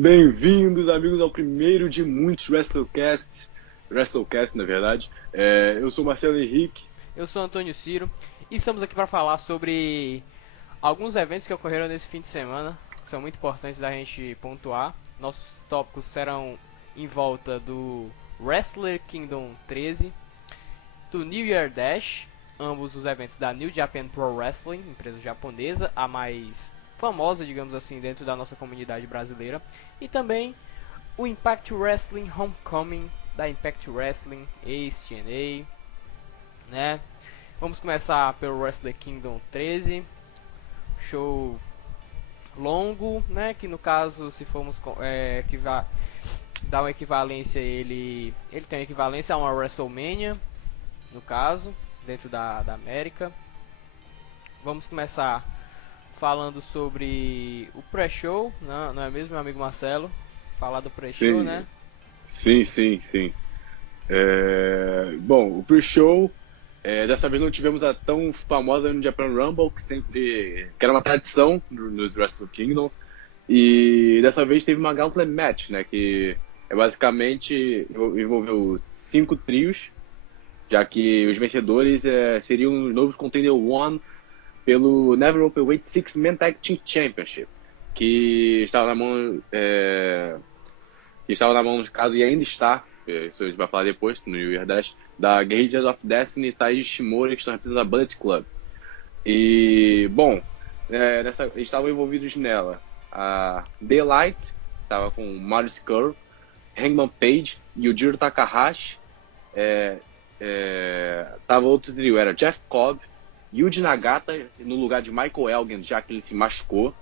Bem-vindos, amigos, ao primeiro de muitos WrestleCast, na verdade. Eu sou o Marcelo Henrique. Eu sou Antônio Ciro e estamos aqui para falar sobre alguns eventos que ocorreram nesse fim de semana, que são muito importantes da gente pontuar. Nossos tópicos serão em volta do Wrestle Kingdom 13, do New Year Dash, ambos os eventos da New Japan Pro Wrestling, empresa japonesa, a mais famosa, digamos assim, dentro da nossa comunidade brasileira, e também o Impact Wrestling Homecoming da Impact Wrestling ex-TNA, né? Vamos começar pelo Wrestle Kingdom 13, show longo, né? Que no caso, se formos dar uma equivalência, ele tem equivalência a uma WrestleMania, no caso, dentro da América. Vamos começar falando sobre o pré-show, não é mesmo, meu amigo Marcelo? Falar do pré-show, Sim, né? sim. Bom, o pre-show, dessa vez não tivemos a tão famosa no Japan Rumble, que era uma tradição nos Wrestle Kingdoms. E dessa vez teve uma Gauntlet Match, né? Que basicamente envolveu 5 trios, já que os vencedores seriam os novos Contender One pelo Never Openweight Six Man Tag Team Championship, que estava na mão, no caso, e ainda está, isso a gente vai falar depois, no New Year Dash, da Guerrillas of Destiny, Taiji Shimori, que estão representando a Bullet Club. E, bom, estavam envolvidos nela a Daylight, estava com Mario Scurll, Hangman Page, Yujiro Takahashi, tava outro trio, era Jeff Cobb, Yuji Nagata no lugar de Michael Elgin, já que ele se machucou,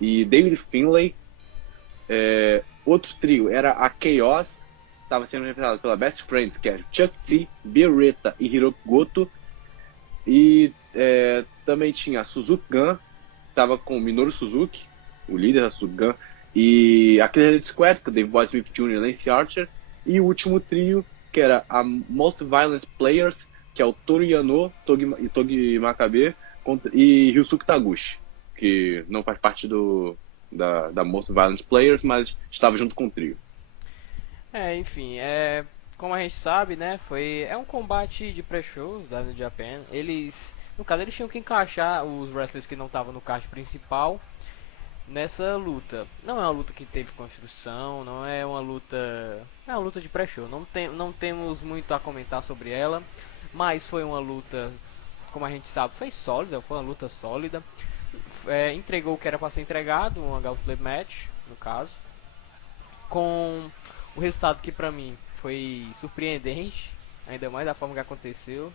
e David Finlay. Outro trio era a Chaos, estava sendo representado pela Best Friends, que era Chuck T, Beretta e Hiroki Goto. E também tinha a Suzuki Gun, estava com o Minoru Suzuki, o líder da Suzuki Gun, e a Clear Squad, com Dave Boy Smith Jr. e Lance Archer. E o último trio, que era a Most Violent Players, que é o Toru Yano, Togi Makabe e Ryusuke Taguchi, que não faz parte da Most Violent Players, mas estava junto com o trio. Enfim, como a gente sabe, né, é um combate de pré-show da New Japan. No caso, eles tinham que encaixar os wrestlers que não estavam no card principal nessa luta. Não é uma luta que teve construção, não é uma luta, é uma luta de pré-show. Não temos muito a comentar sobre ela, mas foi uma luta, como a gente sabe, foi uma luta sólida. Entregou o que era para ser entregado, uma Gauntlet Match, no caso, com o resultado que pra mim foi surpreendente, ainda mais da forma que aconteceu.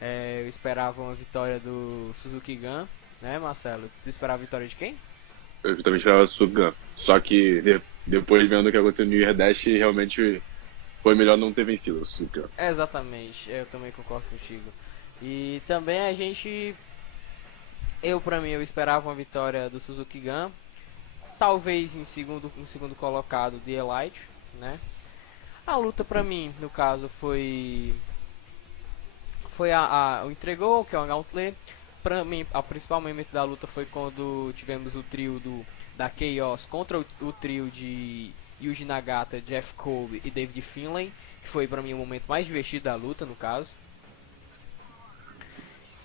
Eu esperava uma vitória do Suzuki Gun, né, Marcelo? Tu esperava a vitória de quem? Eu também esperava a Suzuki Gun. Só que depois vendo o que aconteceu no New Year Dash, realmente foi melhor não ter vencido o Suzuki Gun. Exatamente, eu também concordo contigo. E também eu esperava uma vitória do Suzuki Gun, talvez um segundo colocado de Elite, né? A luta pra mim, no caso, foi o entregou, que é o Gauntlet. Pra mim, a principal momento da luta foi quando tivemos o trio da Chaos contra o trio de Yuji Nagata, Jeff Cobb e David Finlay, que foi pra mim o momento mais divertido da luta, no caso.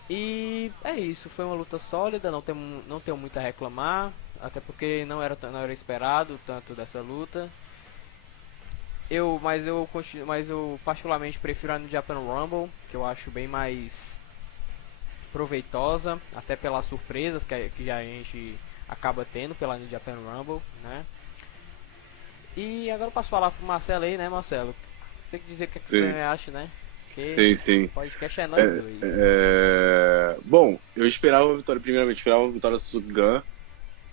E é isso, foi uma luta sólida, não tenho muito a reclamar, até porque não era esperado tanto dessa luta. Mas eu particularmente prefiro a no Japan Rumble, que eu acho bem mais proveitosa, até pelas surpresas que a gente acaba tendo pela New Japan Rumble, né? E agora eu posso falar pro Marcelo aí, né, Marcelo? Tem que dizer o que, é que tu Sim, também acha, né? Porque sim. o podcast é nós dois. Bom, eu esperava a vitória, primeiramente, esperava a vitória do Suzuki Gun.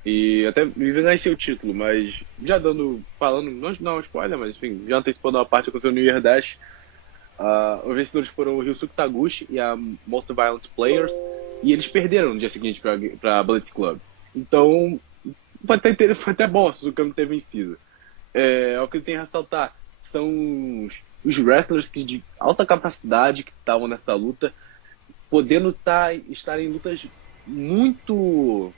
E até me venceu o título, mas já falando, não spoiler, mas enfim, já antecipando a parte que aconteceu no New Year Dash. Os vencedores foram o Ryusuke Taguchi e a Most Violent Players, e eles perderam no dia seguinte para Bullet Club. Então, foi até bom a Suzuki não ter vencido. O que eu tenho a ressaltar são os wrestlers de alta capacidade que estavam nessa luta, podendo estar em lutas muito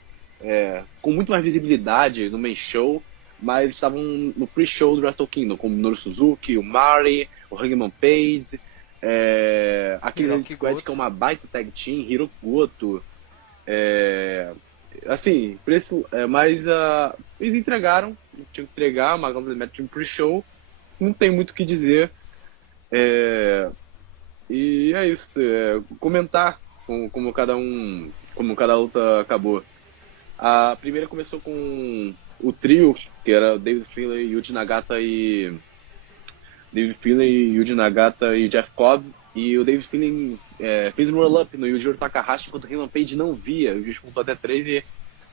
com muito mais visibilidade no main show. mas estavam no pre-show do Wrestle Kingdom, como o Minoru Suzuki, o Mari, o Hangman Page, aquele Elite Hiroki Squad que é Goto. uma baita tag team, Hiroki Goto, assim, preço, mas eles entregaram, tinham que entregar uma gauntlet match de pre-show, não tem muito o que dizer, e é isso, comentar como cada luta acabou. A primeira começou com o trio, que era David Finlay, Yuji Nagata e Jeff Cobb. E o David Finlay fez um roll-up no Yujiro Takahashi, enquanto o Hangman Page não via. O juiz contou até 3 e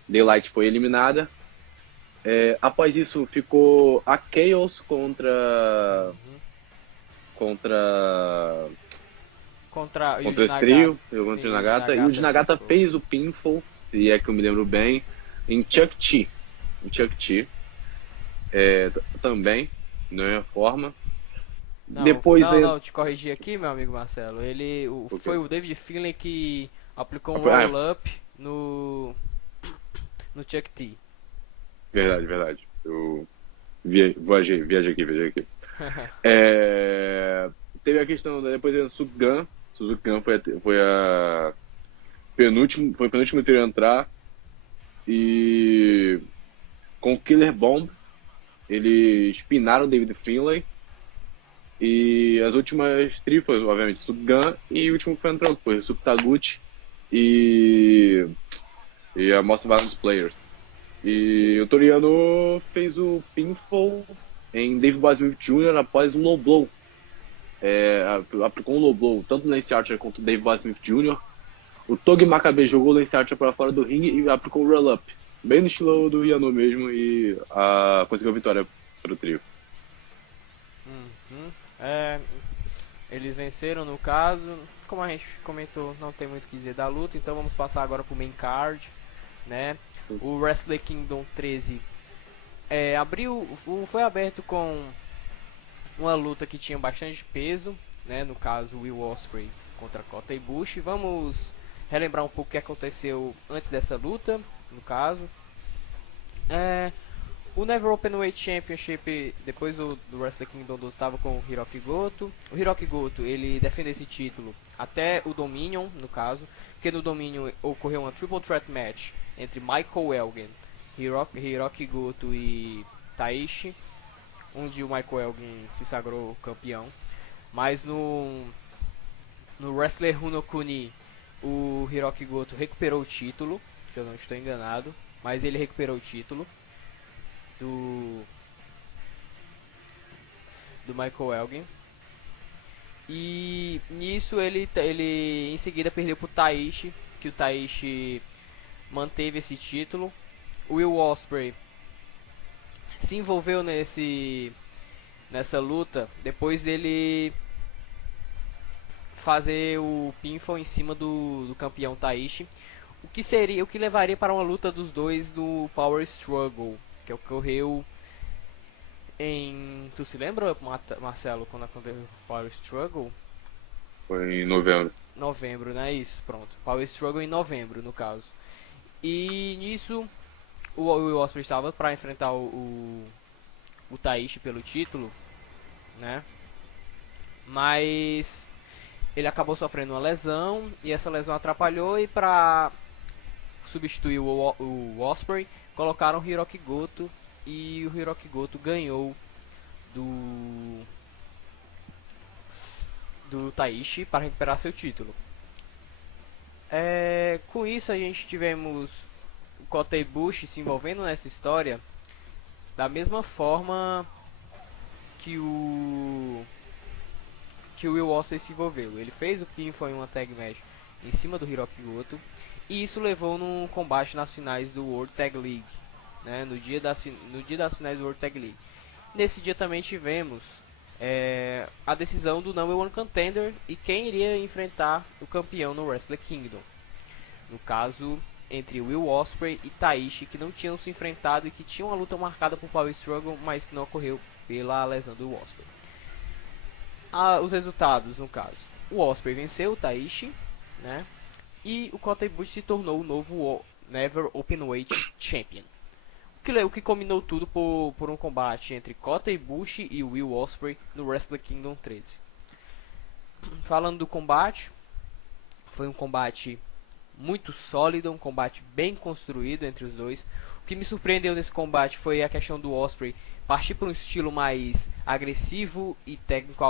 Daylight foi eliminada. Após isso, ficou a Chaos contra Contra o contra Yuji esse trio, Nagata. contra o Sim, Yuji Yuji Nagata. E o Yuji Nagata ficou. fez o pinfall, se é que eu me lembro bem, em Chuck T. Também, de mesma forma. Não, Depois não, te corrigi aqui, meu amigo Marcelo. Foi o David Finlay que aplicou um Ah, roll-up no Chuck T. verdade. Eu viajei aqui. Teve a questão, depois da Suzuki Gun foi o penúltimo trio a entrar. E com o Killer Bomb, eles pinaram o David Finlay. E as últimas trifas, obviamente, Sugan, e o último que entrou, que foi o Taguchi e a Most Violent Players. E o Toriano fez o pinfall em Dave Boy Smith Jr. após um low blow. Aplicou um low blow tanto no Lance Archer quanto o Dave Boy Smith Jr. O Togi Makabe jogou o Lance Archer para fora do ringue e aplicou um roll-up. Bem no estilo do Yano mesmo e conseguiu a vitória para o trio. Uhum. Eles venceram no caso. Como a gente comentou, não tem muito o que dizer da luta, então vamos passar agora pro main card, né? O Wrestle Kingdom 13 foi aberto com uma luta que tinha bastante peso, né? No caso, Will Ospreay contra Kota Ibushi. Vamos relembrar um pouco o que aconteceu antes dessa luta, no caso. O Never Openweight Championship, depois do Wrestle Kingdom 12, estava com o Hiroki Goto. O Hiroki Goto, ele defendeu esse título até o Dominion, no caso, porque no Dominion ocorreu uma Triple Threat Match entre Michael Elgin, Hiroki Goto e Taishi, onde o Michael Elgin se sagrou campeão. Mas no Wrestler Hunokuni, o Hiroki Goto recuperou o título, se eu não estou enganado, mas ele recuperou o título do Michael Elgin. E nisso ele em seguida perdeu pro Taishi, que o Taishi manteve esse título. O Will Ospreay se envolveu nessa luta depois dele fazer o pinfall em cima do campeão Taishi, o que levaria para uma luta dos dois do Power Struggle, que ocorreu tu se lembra, Marcelo, quando aconteceu o Power Struggle? Foi em novembro. Novembro, né? Isso, pronto. Power Struggle em novembro, no caso. E nisso, o Will Ospreay estava para enfrentar o Taishi pelo título, né? Mas ele acabou sofrendo uma lesão e essa lesão atrapalhou, e para substituir o Ospreay, colocaram o Hiroki Goto, e o Hiroki Goto ganhou do Taishi para recuperar seu título. Com isso a gente tivemos o Kota Ibushi se envolvendo nessa história da mesma forma que o Will Ospreay se envolveu. Ele fez o pinfall em uma tag match em cima do Hiroki Goto, e isso levou num combate nas finais do World Tag League, né? No dia das finais do World Tag League. Nesse dia também tivemos a decisão do Number One Contender e quem iria enfrentar o campeão no Wrestle Kingdom. No caso, entre Will Ospreay e Taishi, que não tinham se enfrentado e que tinham uma luta marcada por Power Struggle, mas que não ocorreu pela lesão do Ospreay. Os resultados, no caso: o Ospreay venceu o Taishi, né? E o Kota Ibushi se tornou o novo Never Openweight Champion. o que combinou tudo por um combate entre Kota Ibushi e Will Ospreay no Wrestle Kingdom 13. Falando do combate, foi um combate muito sólido, um combate bem construído entre os dois. O que me surpreendeu nesse combate foi a questão do Ospreay partir para um estilo mais agressivo e técnico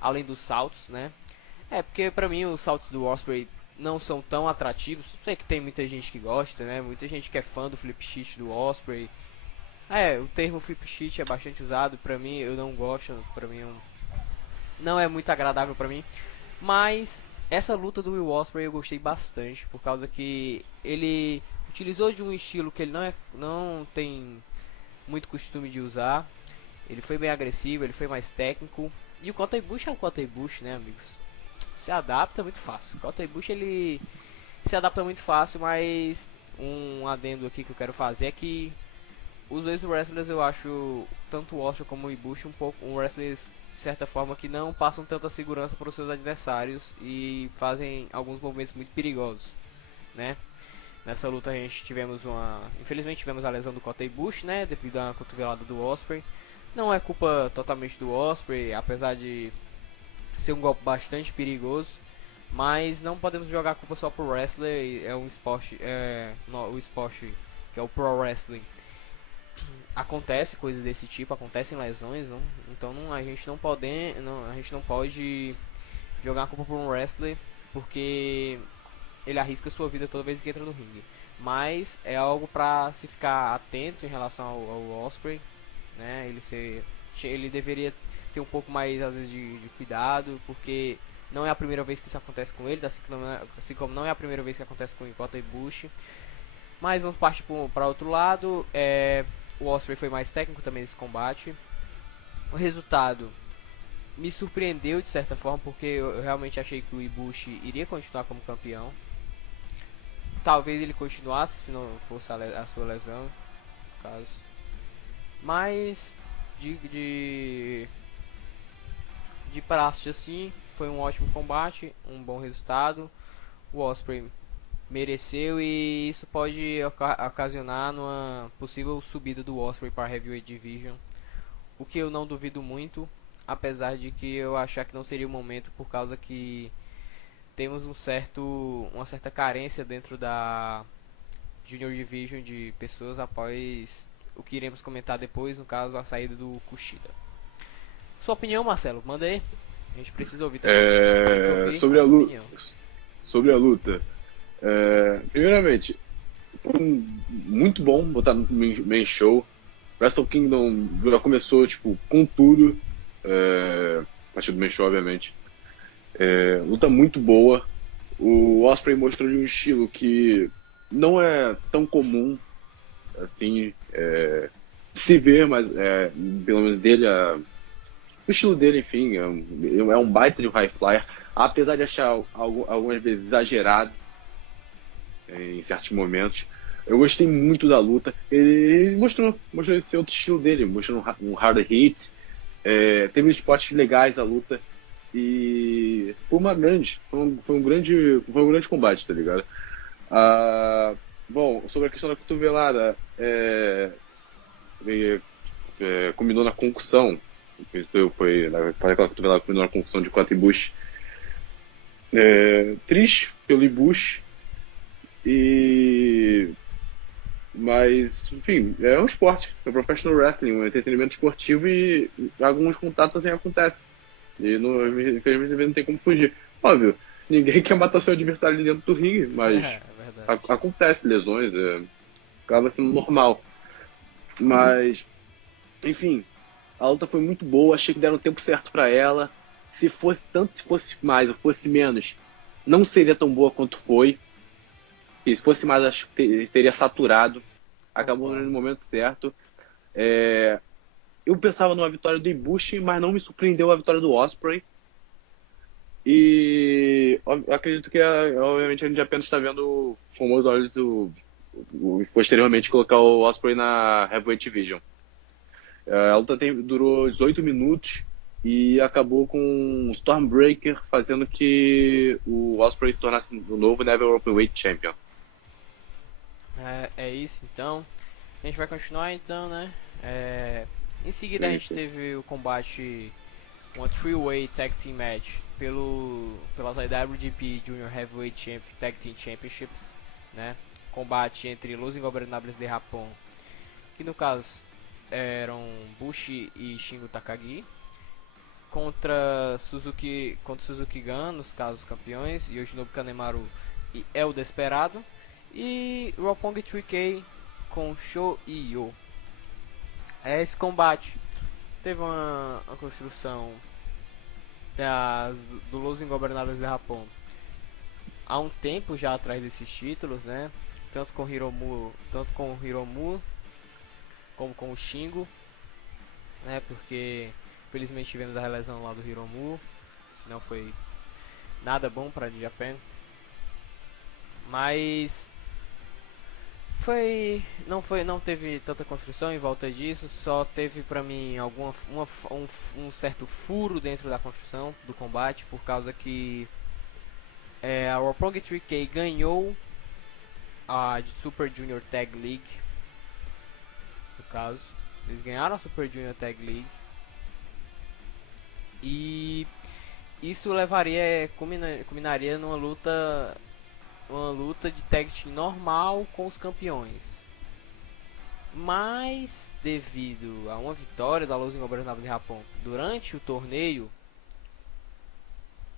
além dos saltos, né? Porque pra mim os saltos do Ospreay não são tão atrativos. Sei que tem muita gente que gosta, né? Muita gente que é fã do flip sheet do Ospreay. O termo flip sheet é bastante usado. Pra mim, eu não gosto. Pra mim, não é muito agradável pra mim. Mas essa luta do Will Ospreay eu gostei bastante, por causa que ele utilizou de um estilo que ele não tem muito costume de usar. Ele foi bem agressivo, ele foi mais técnico. E o Kota Ibushi é o Kota Ibushi, né, amigos? Se adapta muito fácil. O Kota Ibushi ele se adapta muito fácil, mas um adendo aqui que eu quero fazer é que os dois wrestlers eu acho, tanto o Ospreay como o Ibushi, wrestlers de certa forma que não passam tanta segurança para os seus adversários e fazem alguns movimentos muito perigosos, né? Nessa luta a gente infelizmente tivemos a lesão do Kota Ibushi, né, devido à cotovelada do Ospreay. Não é culpa totalmente do Ospreay, apesar de ser um golpe bastante perigoso, mas não podemos jogar a culpa só pro wrestler. É um esporte, o esporte que é o pro wrestling, acontece coisas desse tipo, acontecem lesões, não? Então a gente não pode jogar a culpa por um wrestler, porque ele arrisca sua vida toda vez que entra no ringue. Mas é algo para se ficar atento em relação ao Ospreay, né? Ele deveria ter um pouco mais às vezes de cuidado, porque não é a primeira vez que isso acontece com eles, assim como não é a primeira vez que acontece com o Kota Ibushi. Mas vamos partir para outro lado. O Ospreay foi mais técnico também nesse combate. O resultado me surpreendeu de certa forma, porque eu realmente achei que o Ibushi iria continuar como campeão. Talvez ele continuasse se não fosse a sua lesão, no caso. Mas de praxe assim, foi um ótimo combate, um bom resultado. O Ospreay mereceu e isso pode ocasionar numa possível subida do Ospreay para a Heavyweight Division, o que eu não duvido muito, apesar de que eu achar que não seria o momento, por causa que temos uma certa carência dentro da Junior Division de pessoas após o que iremos comentar depois, no caso a saída do Kushida. Sua opinião, Marcelo, manda aí. A gente precisa ouvir também. Sobre a luta. Primeiramente, foi muito bom botar no main show. Wrestle Kingdom já começou com tudo. A partir do main show, obviamente. Luta muito boa. O Ospreay mostrou um estilo que não é tão comum assim se ver, mas pelo menos dele, o estilo dele, enfim, é um baita de um high flyer, apesar de achar algumas vezes exagerado em certos momentos. Eu gostei muito da luta. Ele mostrou esse outro estilo dele, mostrou um hard hit, teve spots legais a luta. E foi um grande combate, tá ligado? Bom, sobre a questão da cotovelada, combinou na concussão. Foi aquela cotovelada que combinou na concussão de Kota Ibushi. Triste pelo Ibushi. Mas, enfim, é um esporte, é um professional wrestling, um entretenimento esportivo, e alguns contatos assim acontecem. E infelizmente não tem como fugir. Óbvio, ninguém quer matar seu adversário ali dentro do ringue, mas acontece lesões, acaba sendo normal. Mas, enfim, a luta foi muito boa, achei que deram o tempo certo pra ela. Se fosse mais ou fosse menos, não seria tão boa quanto foi. E se fosse mais, acho que teria saturado. Acabou no momento certo. Eu pensava numa vitória do Ibushi, mas não me surpreendeu a vitória do Ospreay. E eu acredito que, obviamente, a gente apenas está vendo com meus olhos posteriormente colocar o Ospreay na Heavyweight Division. A luta durou 18 minutos e acabou com um Stormbreaker, fazendo que o Ospreay se tornasse o novo Never Openweight Champion. É isso então. A gente vai continuar então, né? Em seguida a Sim, gente sim. teve o combate, uma three-way tag team match pelas IWGP Junior Heavyweight Tag Team Championships, né? Combate entre Los Ingobernables de Japão, que no caso eram Bushi e Shingo Takagi, contra Suzuki Gun, nos casos campeões, Yoshinobu Kanemaru e El Desperado, e Roppongi 3K com Sho e Yo. Esse combate teve uma construção do Los Ingobernables de Japão há um tempo já atrás desses títulos, né? Tanto com o Hiromu como com o Shingo, né? Porque felizmente tivemos a lesão lá do Hiromu, não foi nada bom para New Japan, mas não teve tanta construção em volta disso, só teve pra mim um certo furo dentro da construção do combate, por causa que a Roppongi 3K ganhou a Super Junior Tag League, no caso, eles ganharam a Super Junior Tag League, e isso culminaria numa luta de tag team normal com os campeões. Mas devido a uma vitória da Los Ingobernables de Japão durante o torneio,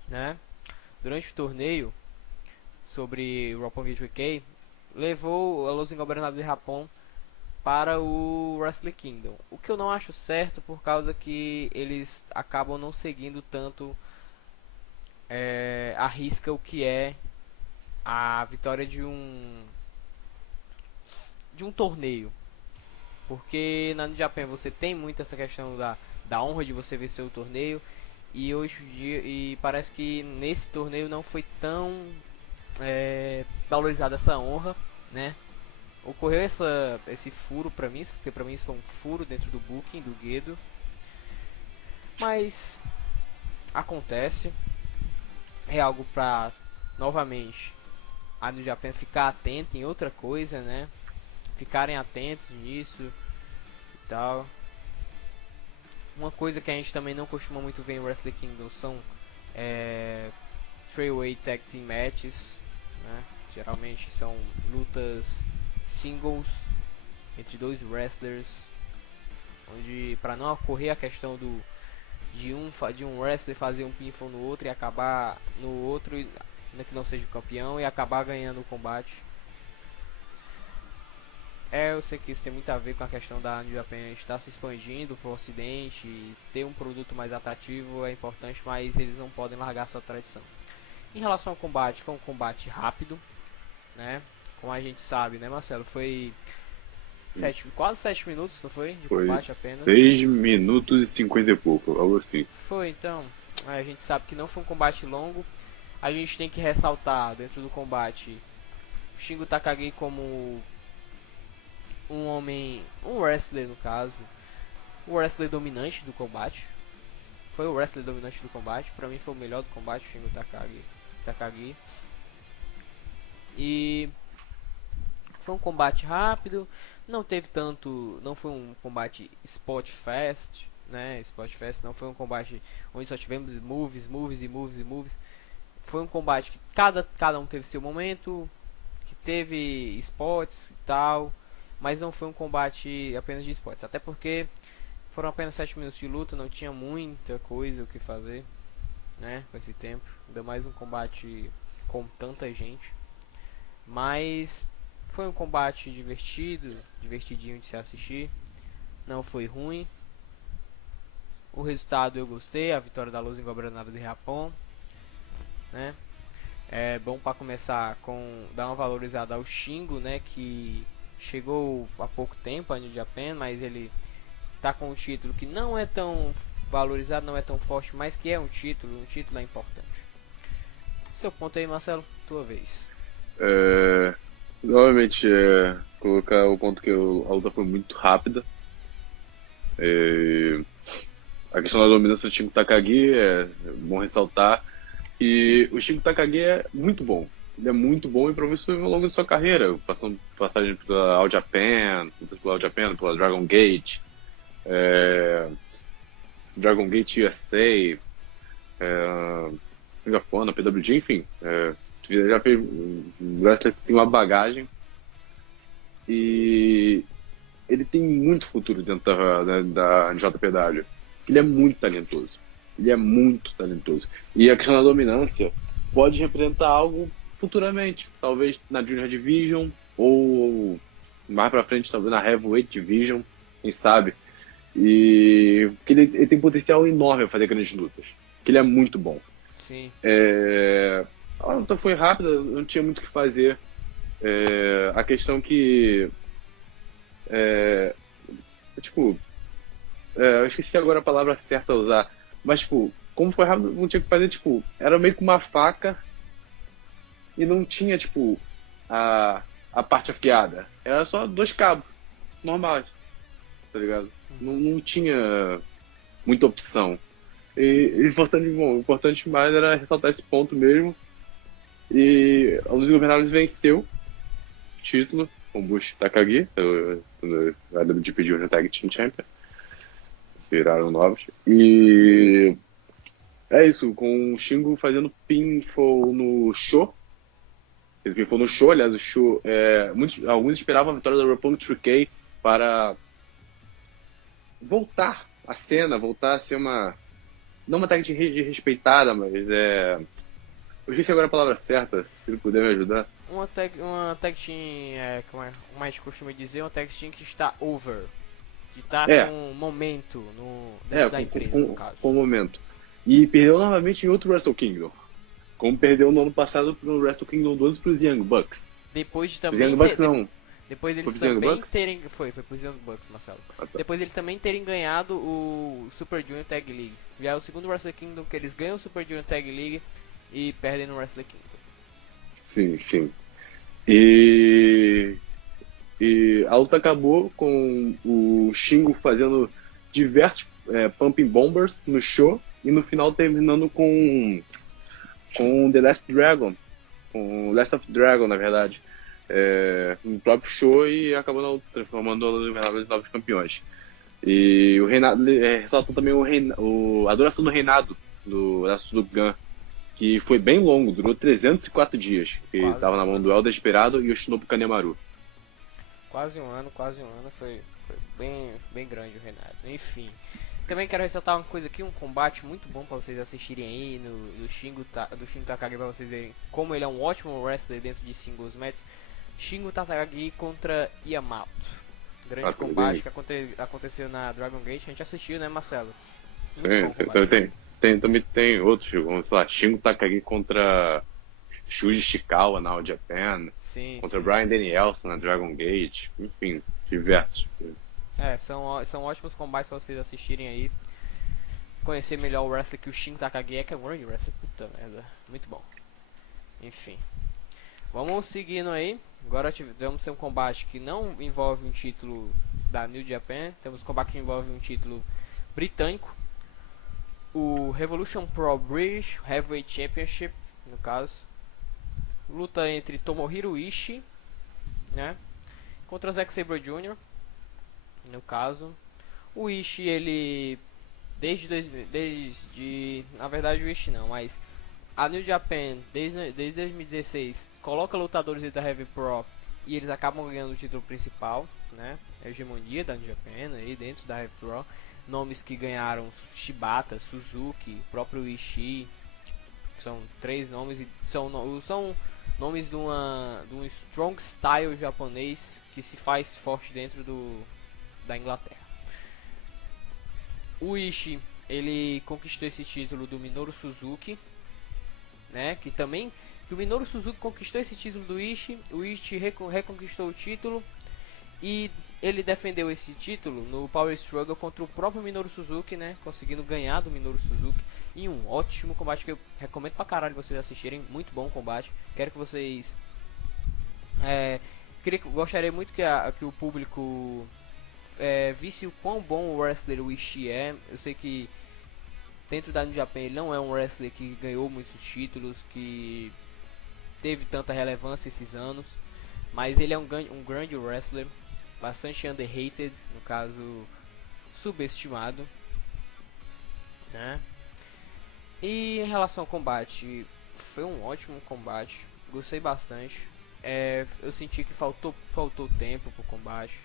né? Durante o torneio sobre o Roppongi 3K, levou a Los Ingobernables de Japão para o Wrestle Kingdom. O que eu não acho certo, por causa que eles acabam não seguindo tanto a risca o que é a vitória de um torneio, porque na New Japan você tem muito essa questão da honra de você vencer o torneio, e hoje em dia, e parece que nesse torneio não foi tão valorizada essa honra, né? Ocorreu esse furo pra mim, porque pra mim isso foi um furo dentro do booking do Gedo, mas acontece, é algo pra novamente a New Japan ficar atento em outra coisa, né? Ficarem atentos nisso e tal. Uma coisa que a gente também não costuma muito ver em Wrestle Kingdom são three-way tag team matches, né? Geralmente são lutas singles entre dois wrestlers, onde para não ocorrer a questão de um wrestler fazer um pinfall no outro e acabar no outro que não seja o campeão e acabar ganhando o combate. Eu sei que isso tem muito a ver com a questão da New Japan estar se expandindo para o ocidente e ter um produto mais atrativo, é importante, mas eles não podem largar sua tradição. Em relação ao combate, foi um combate rápido, né? Como a gente sabe, né, Marcelo? Foi quase 7 minutos, não foi? De Foi combate apenas. 6 minutos e 50 e pouco, algo assim. Foi, então. A gente sabe que não foi um combate longo. A gente tem que ressaltar dentro do combate Shingo Takagi como um wrestler no caso, o wrestler dominante do combate. Foi o wrestler dominante do combate, pra mim foi o melhor do combate, o Shingo Takagi. E foi um combate rápido, não foi um combate spot fest, né? Spot fest não foi um combate onde só tivemos moves. Foi um combate que cada um teve seu momento, que teve spots e tal, mas não foi um combate apenas de spots, até porque foram apenas 7 minutos de luta, não tinha muita coisa o que fazer, né, com esse tempo, ainda mais um combate com tanta gente, mas foi um combate divertidinho de se assistir, não foi ruim, o resultado eu gostei, a vitória da Los Ingobernables de Japão, né. É bom para começar com dar uma valorizada ao Shingo, né, que chegou há pouco tempo a New Japan, mas ele tá com um título que não é tão valorizado, não é tão forte, mas que é um título é importante. Seu ponto aí, Marcelo, tua vez. Novamente, colocar o ponto que a luta foi muito rápida. A questão da dominância do Shingo Takagi é bom ressaltar. E o Shingo Takagi é muito bom. Ele é muito bom e provou isso ao longo da sua carreira, passagem pela All Japan, pela Dragon Gate, é, Dragon Gate USA, Ring of Honor, PWG, enfim. Já fez um wrestler que tem uma bagagem e ele tem muito futuro dentro da JPW. Ele é muito talentoso. Ele é muito talentoso. E a questão da dominância pode representar algo futuramente. Talvez na Junior Division ou mais pra frente, talvez na Heavyweight Division, quem sabe. E porque ele tem potencial enorme a fazer grandes lutas. Que ele é muito bom. Sim. A luta foi rápida, não tinha muito o que fazer. A questão que tipo, eu esqueci agora a palavra certa a usar, mas tipo, como foi rápido, não tinha o que fazer, tipo, era meio que uma faca e não tinha, tipo, a parte afiada. Era só dois cabos, normais, tá ligado? Não tinha muita opção. E o importante mais era ressaltar esse ponto mesmo. E a Luz Governáveis venceu o título com o Bushi Takagi, a WGP Junior Tag Team Champion. Viraram novos. E é isso, com o Shingo fazendo pinfall no show. Ele pinfall no show, aliás, o show. Alguns esperavam a vitória da Roppongi 3K para voltar a cena, voltar a ser uma. Não uma tag de respeitada, mas eu esqueci agora a palavra certa, se ele puder me ajudar. Uma tag team, como é mais costuma dizer, uma tag team que está over. Que está com momento dentro da empresa, no caso. Com momento. E perdeu novamente em outro Wrestle Kingdom. Como perdeu no ano passado no Wrestle Kingdom 12 para os Young Bucks. Depois de também. Os Young Bucks não. Depois deles também terem. Foi pros Young Bucks, Marcelo. Ah, tá. Depois deles também terem ganhado o Super Junior Tag League. Já é o segundo Wrestle Kingdom que eles ganham o Super Junior Tag League e perdem no Wrestle Kingdom. Sim, sim. E a luta acabou com o Shingo fazendo diversos Pumping Bombers no show e no final terminando com The Last Dragon, com Last of Dragon, na verdade, no próprio show e acabou transformando os Invernáveis em novos campeões. E o reinado, ressaltou também a duração do reinado da Suzuki-gun, que foi bem longo, durou 304 dias. Ele estava na mão do Elder Esperado e o Shinobu Kanemaru. Quase um ano, foi bem grande o reinado. Enfim, também quero ressaltar uma coisa aqui, um combate muito bom para vocês assistirem aí do Shingo Takagi, para vocês verem como ele é um ótimo wrestler dentro de singles matches. Shingo Takagi contra Yamato. Grande combate que aconteceu na Dragon Gate, a gente assistiu, né, Marcelo? Também tem outros, vamos lá, Shingo Takagi contra Shuji Ishikawa na All Japan, contra Bryan Danielson na Dragon Gate, enfim, diversos. São ótimos combates para vocês assistirem aí, conhecer melhor o wrestler que o Shingo Takagi que é um grande wrestler, puta merda, muito bom. Enfim, vamos seguindo aí. Agora vamos ter um combate que não envolve um título da New Japan, temos um combate que envolve um título britânico, o Revolution Pro British Heavyweight Championship, no caso. Luta entre Tomohiro Ishii, né, contra Zack Sabre Jr. No caso, o Ishii, ele na verdade o Ishii não, mas a New Japan desde 2016 coloca lutadores da Heavy Pro e eles acabam ganhando o título principal, né? A hegemonia da New Japan aí dentro da Heavy Pro. Nomes que ganharam: Shibata, Suzuki, próprio Ishii. São três nomes e são nomes de um strong style japonês que se faz forte dentro da Inglaterra. O Ishii, ele conquistou esse título do Minoru Suzuki, né? Que o Minoru Suzuki conquistou esse título do Ishii. O Ishii reconquistou o título e ele defendeu esse título no Power Struggle contra o próprio Minoru Suzuki, né? Conseguindo ganhar do Minoru Suzuki em um ótimo combate que eu recomendo pra caralho vocês assistirem. Muito bom combate. Quero que vocês gostaria muito que o público visse o quão bom o wrestler o Ishii é. Eu sei que dentro da New Japan ele não é um wrestler que ganhou muitos títulos, que teve tanta relevância esses anos, mas ele é um grande wrestler, bastante underrated, no caso subestimado, né? E em relação ao combate, foi um ótimo combate, gostei bastante. Eu senti que faltou tempo pro combate,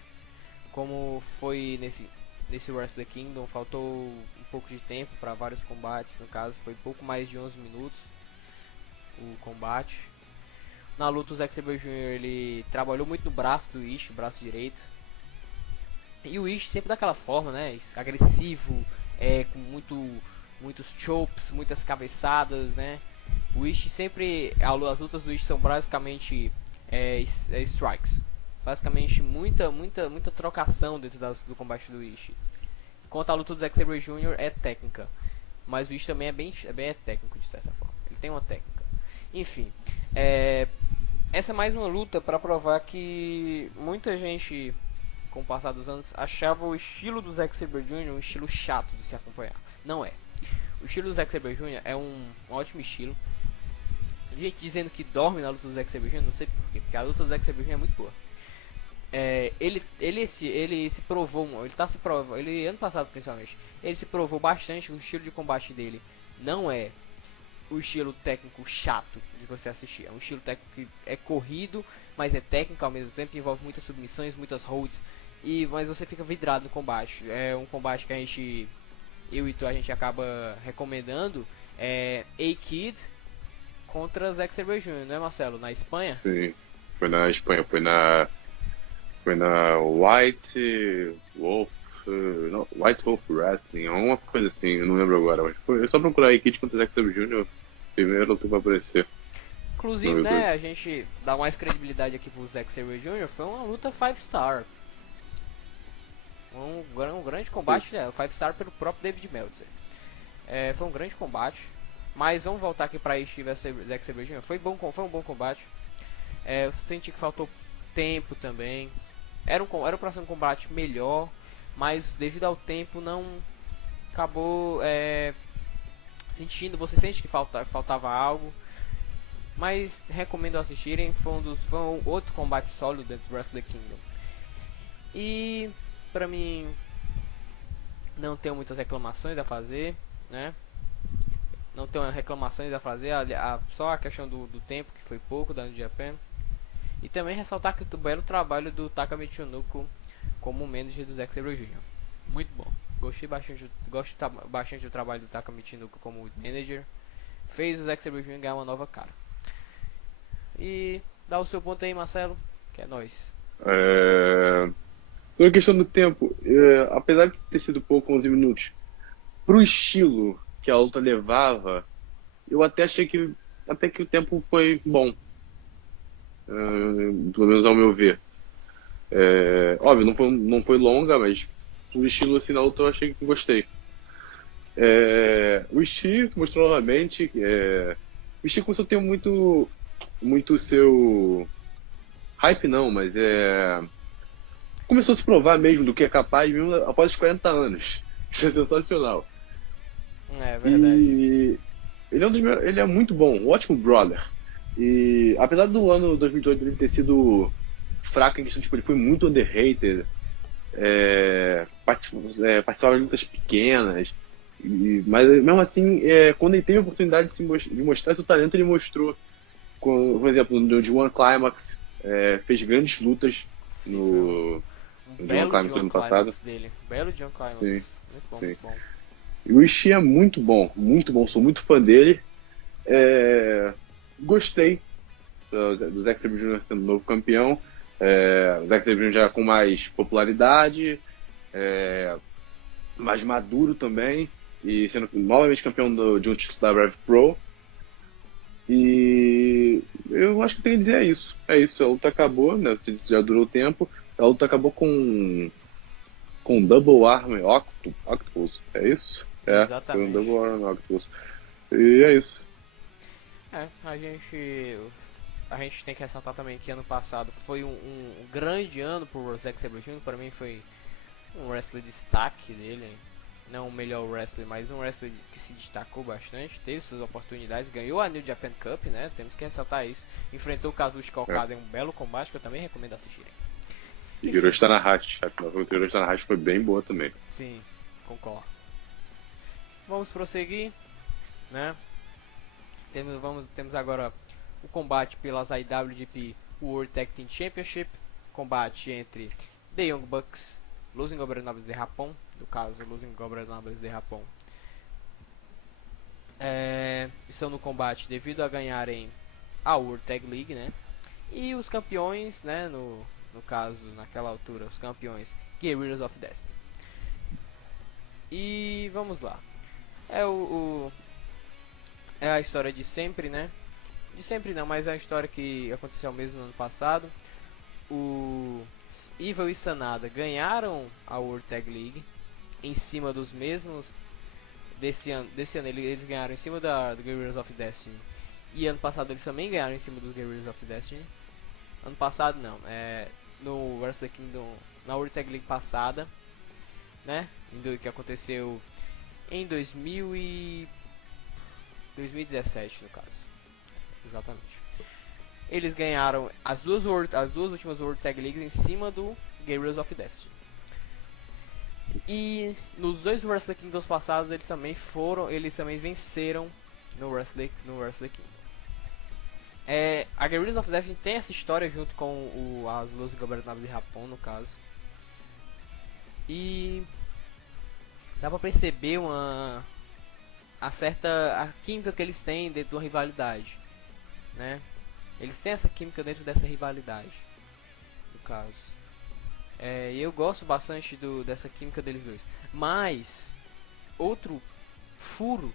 como foi nesse Wrestle Kingdom, faltou um pouco de tempo para vários combates. No caso, foi pouco mais de 11 minutos o combate. Na luta, o Zack Sabre Jr. ele trabalhou muito no braço do Ishii, braço direito. E o Ishii sempre daquela forma, né? Agressivo, com muitos chops, muitas cabeçadas, né? O Ishii sempre, as lutas do Ishii são basicamente strikes. Basicamente muita trocação dentro do combate do Ishii. Enquanto a luta do Zack Sabre Jr. é técnica, mas o Ishii também é bem técnico de certa forma. Ele tem uma técnica. Enfim, essa é mais uma luta para provar que muita gente, com o passar dos anos, achava o estilo do Zack Sabre Jr. um estilo chato de se acompanhar. Não é. O estilo do Zack Sabre Jr. é um ótimo estilo. Gente dizendo que dorme na luta do Zack Sabre Jr., não sei porquê, porque a luta do Zack Sabre Jr. é muito boa. Ele se provou, ele ano passado principalmente, ele se provou bastante. O estilo de combate dele não é o estilo técnico chato de você assistir. É um estilo técnico que é corrido, mas é técnico ao mesmo tempo, envolve muitas submissões, muitas holds, mas você fica vidrado no combate. É um combate que eu e tu, a gente acaba recomendando, A-Kid contra Zack Sabre Jr., não é, Marcelo? Na Espanha? Sim, foi na Espanha, foi na White Wolf, não, White Wolf Wrestling, alguma coisa assim, eu não lembro agora, mas foi só procurar aí Kid contra Zack Sabre Jr., primeiro que vai aparecer. Inclusive, né, a gente dá mais credibilidade aqui pro Zack Sabre Jr., foi uma luta 5-star. Um grande combate, né, 5-star pelo próprio David Meltzer. Foi um grande combate, mas vamos voltar aqui pra Ishii vs Zack Sabre Jr., foi um bom combate. Eu senti que faltou tempo também. Era pra ser um combate melhor, mas devido ao tempo não acabou sentindo. Você sente que faltava algo, mas recomendo assistirem. Foi um outro combate sólido dentro do Wrestle Kingdom. E pra mim não tenho muitas reclamações a fazer, né? Não tenho reclamações a fazer, só a questão do tempo, que foi pouco da New Japan. E também ressaltar que o belo trabalho do Taka Michinoku como manager do Zack Sabre Jr. Muito bom. Gosto bastante do trabalho do Taka Michinoku como manager. Fez o Zack Sabre Jr. ganhar uma nova cara. E dá o seu ponto aí, Marcelo, que é nóis. Sobre a questão do tempo, apesar de ter sido pouco, 11 minutos, pro estilo que a luta levava, eu até achei que o tempo foi bom. Pelo menos ao meu ver. Óbvio, não foi longa, mas o estilo assim na luta eu achei que gostei. O Ishii mostrou novamente. O Ishii começou a ter muito seu hype, não, mas começou a se provar mesmo do que é capaz mesmo após os 40 anos. Isso é sensacional. É verdade. E ele é muito bom, um ótimo brother. E apesar do ano 2018 ele ter sido fraco em questão, tipo, ele foi muito underrated, participava de lutas pequenas, mas mesmo assim, quando ele teve a oportunidade de mostrar seu talento, ele mostrou. Por exemplo, no G1 Climax, fez grandes lutas. Sim, no G1 Climax do ano passado. Belo G1 Climax. Sim, muito bom, sim. muito bom. E o Ishii é muito bom, sou muito fã dele. Gostei do Zack Sabre Jr. sendo novo campeão. O Zack Sabre Jr. já com mais popularidade, mais maduro também, e sendo novamente campeão de um título da Rev Pro. E eu acho que tenho que dizer isso. É isso, a luta acabou, né? Já durou tempo. A luta acabou com Double Arm Octopus. É isso? Exatamente. Foi um Double Arm Octopus. E é isso. A gente tem que ressaltar também que ano passado foi um grande ano pro Zack Sabre Jr. Para mim foi um wrestler de destaque dele. não o melhor wrestler, mas um wrestler que se destacou bastante, teve suas oportunidades, ganhou a New Japan Cup, né? Temos que ressaltar isso. Enfrentou o Kazuchika Okada em um belo combate que eu também recomendo assistirem. E Hiroshi Tanahashi. A final contra o Hiroshi Tanahashi foi bem boa também. Sim, concordo. Vamos prosseguir, né? Temos agora o combate pelas IWGP World Tag Team Championship, combate entre The Young Bucks, Los Ingobernables de Japão, no caso, Los Ingobernables de Japão, estão no combate devido a ganharem a World Tag League, né? E os campeões, né? No caso, naquela altura, os campeões Guerrillas of Destiny. E vamos lá. É a história de sempre, né? De sempre não, mas é a história que aconteceu mesmo no ano passado. O Evil e Sanada ganharam a World Tag League em cima dos mesmos. Desse ano eles ganharam em cima do Guerrillas of Destiny. E ano passado eles também ganharam em cima dos Guerrillas of Destiny. Ano passado não, no Wrestle Kingdom, na World Tag League passada, né? Que aconteceu em 2017 no caso. Exatamente. Eles ganharam as duas últimas World Tag Leagues em cima do Guerrillas of Destiny. E nos dois Wrestle Kingdoms passados eles também venceram no Wrestle Kingdom. A Guerrillas of Destiny tem essa história junto com as Los Ingobernables de Japão, no caso. E dá pra perceber a química que eles têm dentro da rivalidade, né? Eles têm essa química dentro dessa rivalidade, no caso. E eu gosto bastante dessa química deles dois. Mas outro furo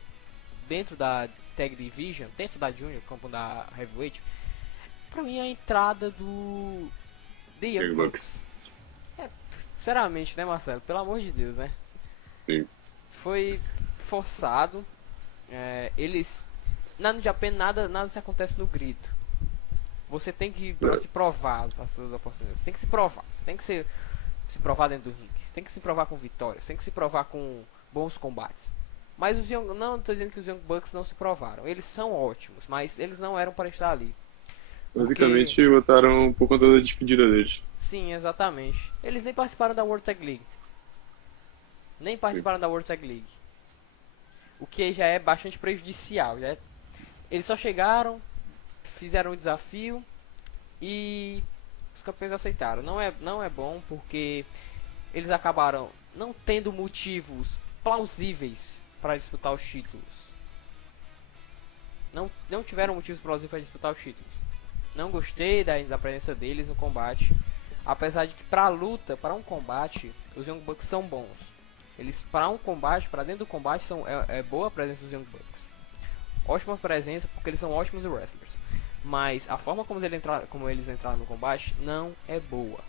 dentro da Tag Division, dentro da Junior, como da Heavyweight, pra mim é a entrada do The Young Bucks. Sinceramente, né, Marcelo? Pelo amor de Deus, né? Sim. Foi forçado. Eles no Japan nada se acontece no grito. Você tem que se provar as suas oportunidades. Você tem que se provar. Você tem que se provar dentro do ringue. Você tem que se provar com vitórias. Você tem que se provar com bons combates. Mas não estou dizendo que os Young Bucks não se provaram. Eles são ótimos, mas eles não eram para estar ali. Basicamente botaram por conta da despedida deles. Sim, exatamente. Eles nem participaram da World Tag League. O que já é bastante prejudicial. Eles só chegaram, fizeram o desafio e os campeões aceitaram. Não é bom porque eles acabaram não tendo motivos plausíveis para disputar os títulos. Não tiveram motivos plausíveis para disputar os títulos. Não gostei da presença deles no combate. Apesar de que para um combate, os Young Bucks são bons. Eles para dentro do combate é boa a presença dos Young Bucks. Ótima presença porque eles são ótimos wrestlers. Mas a forma como eles entraram no combate não é boa.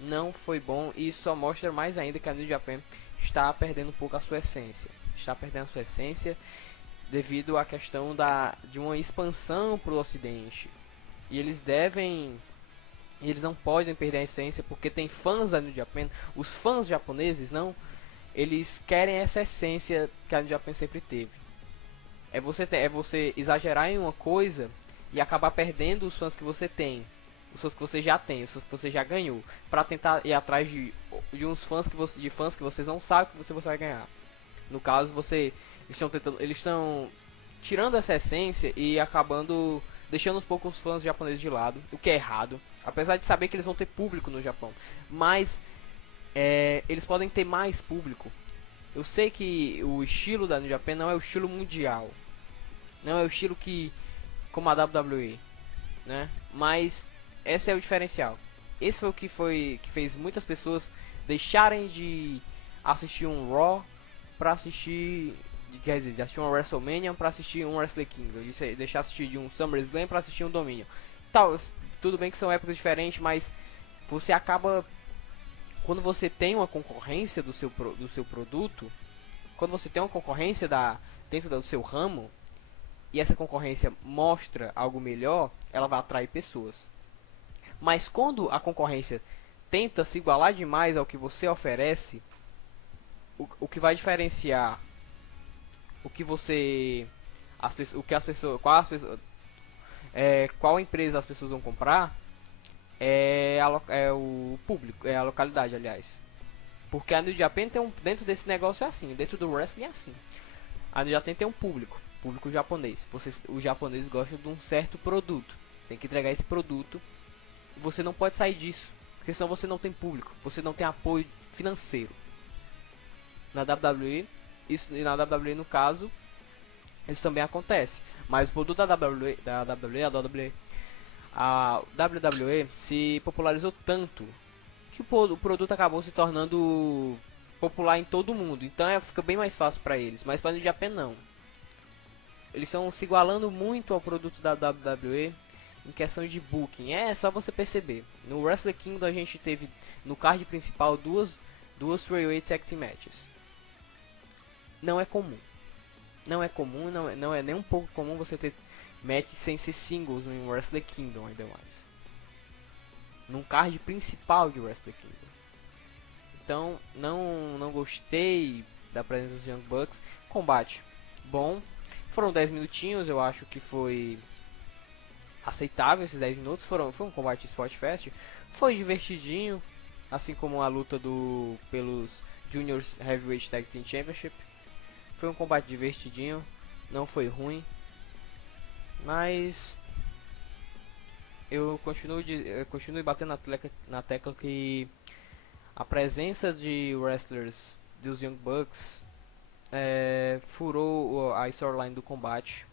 Não foi bom e isso só mostra mais ainda que a New Japan está perdendo um pouco a sua essência. Está perdendo a sua essência devido à questão de uma expansão para o ocidente. E eles não podem perder a essência porque tem fãs da New Japan. Os fãs japoneses eles querem essa essência que a New Japan sempre teve. É você exagerar em uma coisa e acabar perdendo os fãs que você tem. Os fãs que você já tem, os fãs que você já ganhou, para tentar ir atrás de uns fãs que vocês não sabem que você vai ganhar. No caso, eles estão tirando essa essência e acabando deixando um pouco os fãs japoneses de lado, o que é errado, apesar de saber que eles vão ter público no Japão, mas eles podem ter mais público. Eu sei que o estilo da New Japan não é o estilo mundial, não é o estilo como a WWE, né? Mas esse é o diferencial. Esse foi o que fez muitas pessoas deixarem de assistir um Raw para assistir, de assistir uma WrestleMania para assistir um Wrestle Kingdom, de deixar assistir de um SummerSlam para assistir um Dominion. Tudo bem que são épocas diferentes, mas você acaba, quando você tem uma concorrência do seu produto, quando você tem uma concorrência dentro do seu ramo, e essa concorrência mostra algo melhor, ela vai atrair pessoas. Mas quando a concorrência tenta se igualar demais ao que você oferece, o que vai diferenciar o que você o que as pessoas qual empresa as pessoas vão comprar é o público, é a localidade, aliás. Porque a New Japan tem dentro desse negócio é assim, dentro do wrestling é assim. A New Japan tem um público japonês. Os japoneses gostam de um certo produto. Tem que entregar esse produto. Você não pode sair disso, porque senão você não tem público, você não tem apoio financeiro. Na WWE, e na WWE no caso, isso também acontece. Mas o produto a WWE se popularizou tanto que o produto acabou se tornando popular em todo mundo. Então fica bem mais fácil para eles. Mas para o New Japan não. Eles estão se igualando muito ao produto da WWE em questão de booking. É só você perceber. No Wrestle Kingdom a gente teve no card principal duas Three-Way Tag Team Matches. Não é comum. Não é nem um pouco comum você ter matches sem ser singles no Wrestle Kingdom, ainda mais. Num card principal de Wrestle Kingdom. Então, não gostei da presença dos Young Bucks. Combate bom. Foram 10 minutinhos, eu acho que foi aceitável esses 10 minutos. Foi um combate Spot Fest. Foi divertidinho, assim como a luta pelos Juniors Heavyweight Tag Team Championship. Foi um combate divertidinho, não foi ruim. Mas eu continuo batendo na tecla que a presença de wrestlers dos Young Bucks furou a storyline do combate,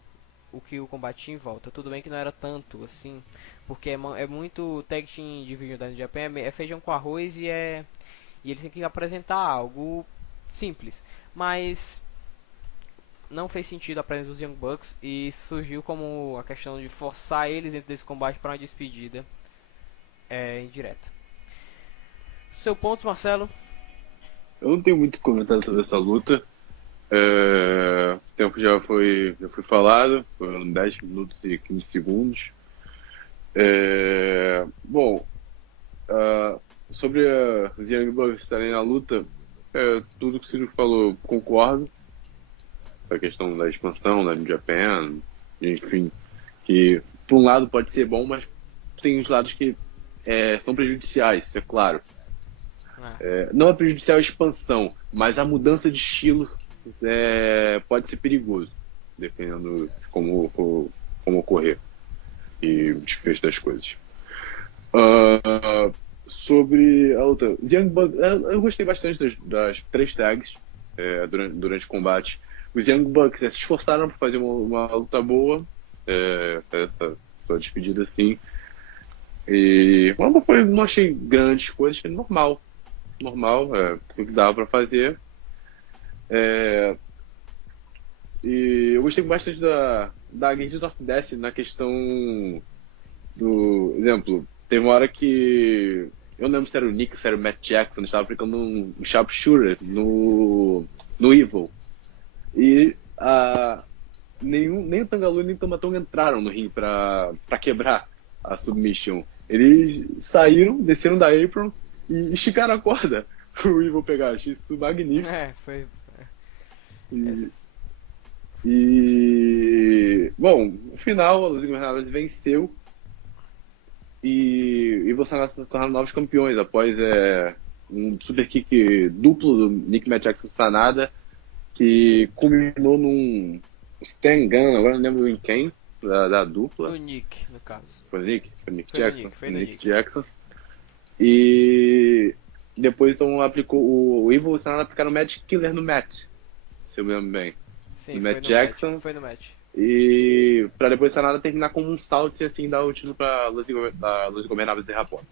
o que o combate tinha em volta. Tudo bem que não era tanto assim, porque é muito tag team division da New Japan, é feijão com arroz e eles têm que apresentar algo simples, mas não fez sentido a presença dos Young Bucks e surgiu como a questão de forçar eles dentro desse combate para uma despedida indireta. Seu ponto, Marcelo? Eu não tenho muito o que comentar sobre essa luta. O tempo já foi falado, foram 10 minutos e 15 segundos. Bom, sobre os Young Bucks estarem na luta, tudo que o Ciro falou, concordo. Essa questão da expansão da New Japan, enfim, que por um lado pode ser bom, mas tem os lados que são prejudiciais, isso é claro. Não é prejudicial a expansão, mas a mudança de estilo pode ser perigoso, dependendo de como ocorrer e o desfecho das coisas. Sobre a luta, Young Bucks, eu gostei bastante das 3 tags durante o combate. Os Young Bucks se esforçaram para fazer uma luta boa, essa sua despedida assim. Não achei grandes coisas, achei normal, o que dava para fazer. E eu gostei bastante da Guild of Death na questão do exemplo. Teve uma hora que eu não lembro se era o Nick ou se era o Matt Jackson, estava aplicando um sharpshooter no Evil. E nem o Tanga Loa nem o Tama Tonga entraram no ringue pra quebrar a submission. Eles saíram, desceram da apron e esticaram a corda pro Evil pegar. Achei isso magnífico. Foi. Bom, no final, a Luz Governadores venceu e você se tornaram novos campeões após um super kick duplo do Nick Matt Jackson Sanada, que culminou num Stan Gun, agora não lembro em quem, da dupla. O Nick, no caso. Foi o Nick? Foi o Nick Jackson? Foi no Nick Jackson. E depois então aplicou o Evil e o Sanada aplicaram o Magic Killer no Matt, se eu me lembro bem. Sim, no Matt Jackson. Match. Foi no match. E pra depois o Sanada terminar como um salto e assim dar o título pra Luz Governáveis de Rapón.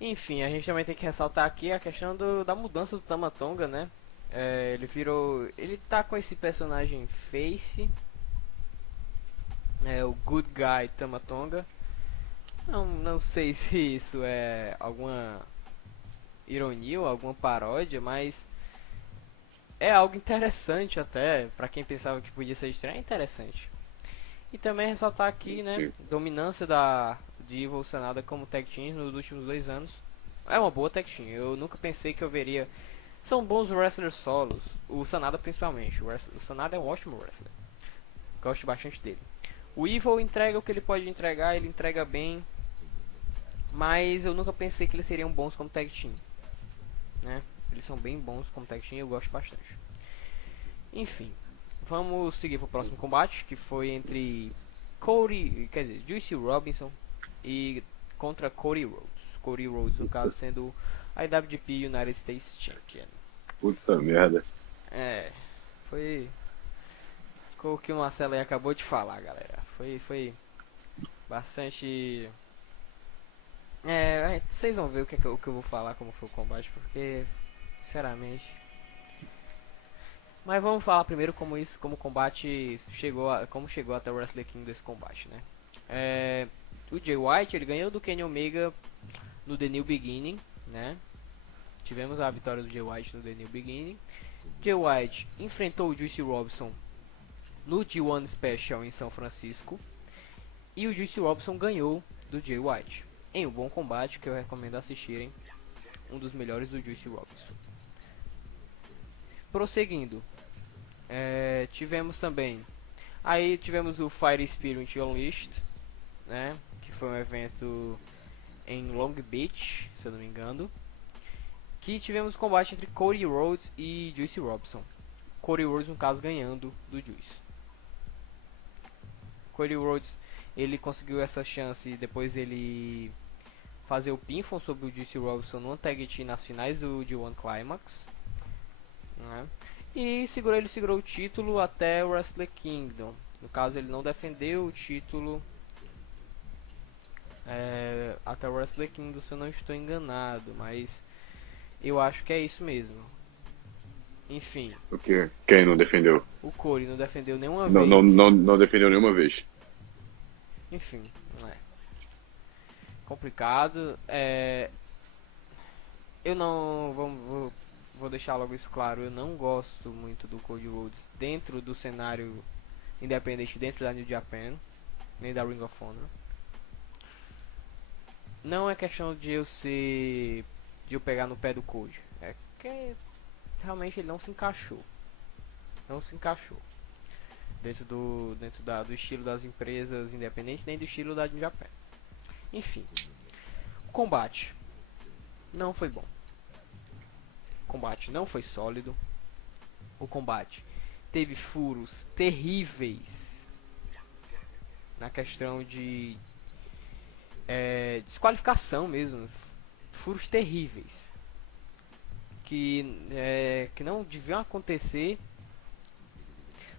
Enfim, a gente também tem que ressaltar aqui a questão da mudança do Tama Tonga, né? Ele tá com esse personagem Face, o Good Guy Tama Tonga. Não sei se isso é alguma ironia ou alguma paródia, mas é algo interessante até, pra quem pensava que podia ser estranho, é interessante. E também ressaltar aqui, né, dominância de Evil Sanada como tag team nos últimos 2 anos. É uma boa tag team, eu nunca pensei que eu veria São bons wrestlers solos. O Sanada principalmente. O Sanada é um ótimo wrestler. Gosto bastante dele. O Evil entrega o que ele pode entregar, ele entrega bem. Mas eu nunca pensei que eles seriam bons como tag team, né? Eles são bem bons como tag team e eu gosto bastante. Enfim, vamos seguir para o próximo combate, que foi entre Juicy Robinson e contra Cody Rhodes. Cody Rhodes, no caso, sendo a IWGP United States Champion. Puta merda. Foi o que o Marcelo aí acabou de falar, galera. Foi bastante... vocês vão ver o que eu vou falar, como foi o combate, porque, sinceramente... Mas vamos falar primeiro como o combate como chegou até o Wrestle Kingdom desse combate, né? O Jay White, ele ganhou do Kenny Omega no The New Beginning, né? Tivemos a vitória do Jay White no The New Beginning. Jay White enfrentou o Juicy Robinson no G1 Special em São Francisco. E o Juicy Robinson ganhou do Jay White em um bom combate que eu recomendo assistirem. Um dos melhores do Juicy Robinson. Prosseguindo, tivemos também o Fire Spirit Unleashed, né, que foi um evento em Long Beach, se eu não me engano, que tivemos combate entre Cody Rhodes e Juicy Robinson. Cody Rhodes, no caso, ganhando do Juice. Cody Rhodes, ele conseguiu essa chance depois ele fazer o pinfall sobre o Juicy Robinson no tag team nas finais do G1 Climax, né? E ele segurou o título até o Wrestle Kingdom. No caso, ele não defendeu o título até o Wrestle Kingdom, se eu não estou enganado, mas eu acho que é isso mesmo. Enfim. O que? Quem não defendeu? O Cody não defendeu nenhuma vez. Não defendeu nenhuma vez. Enfim, complicado. Eu não vou deixar logo isso claro. Eu não gosto muito do Cody Rhodes dentro do cenário independente, dentro da New Japan, nem da Ring of Honor. Não é questão de eu pegar no pé do Cody. É que realmente ele não se encaixou. Dentro do estilo das empresas independentes, nem do estilo da New Japan. Enfim, o combate não foi bom. O combate não foi sólido. O combate teve furos terríveis na questão de desqualificação mesmo. Furos terríveis que não deviam acontecer.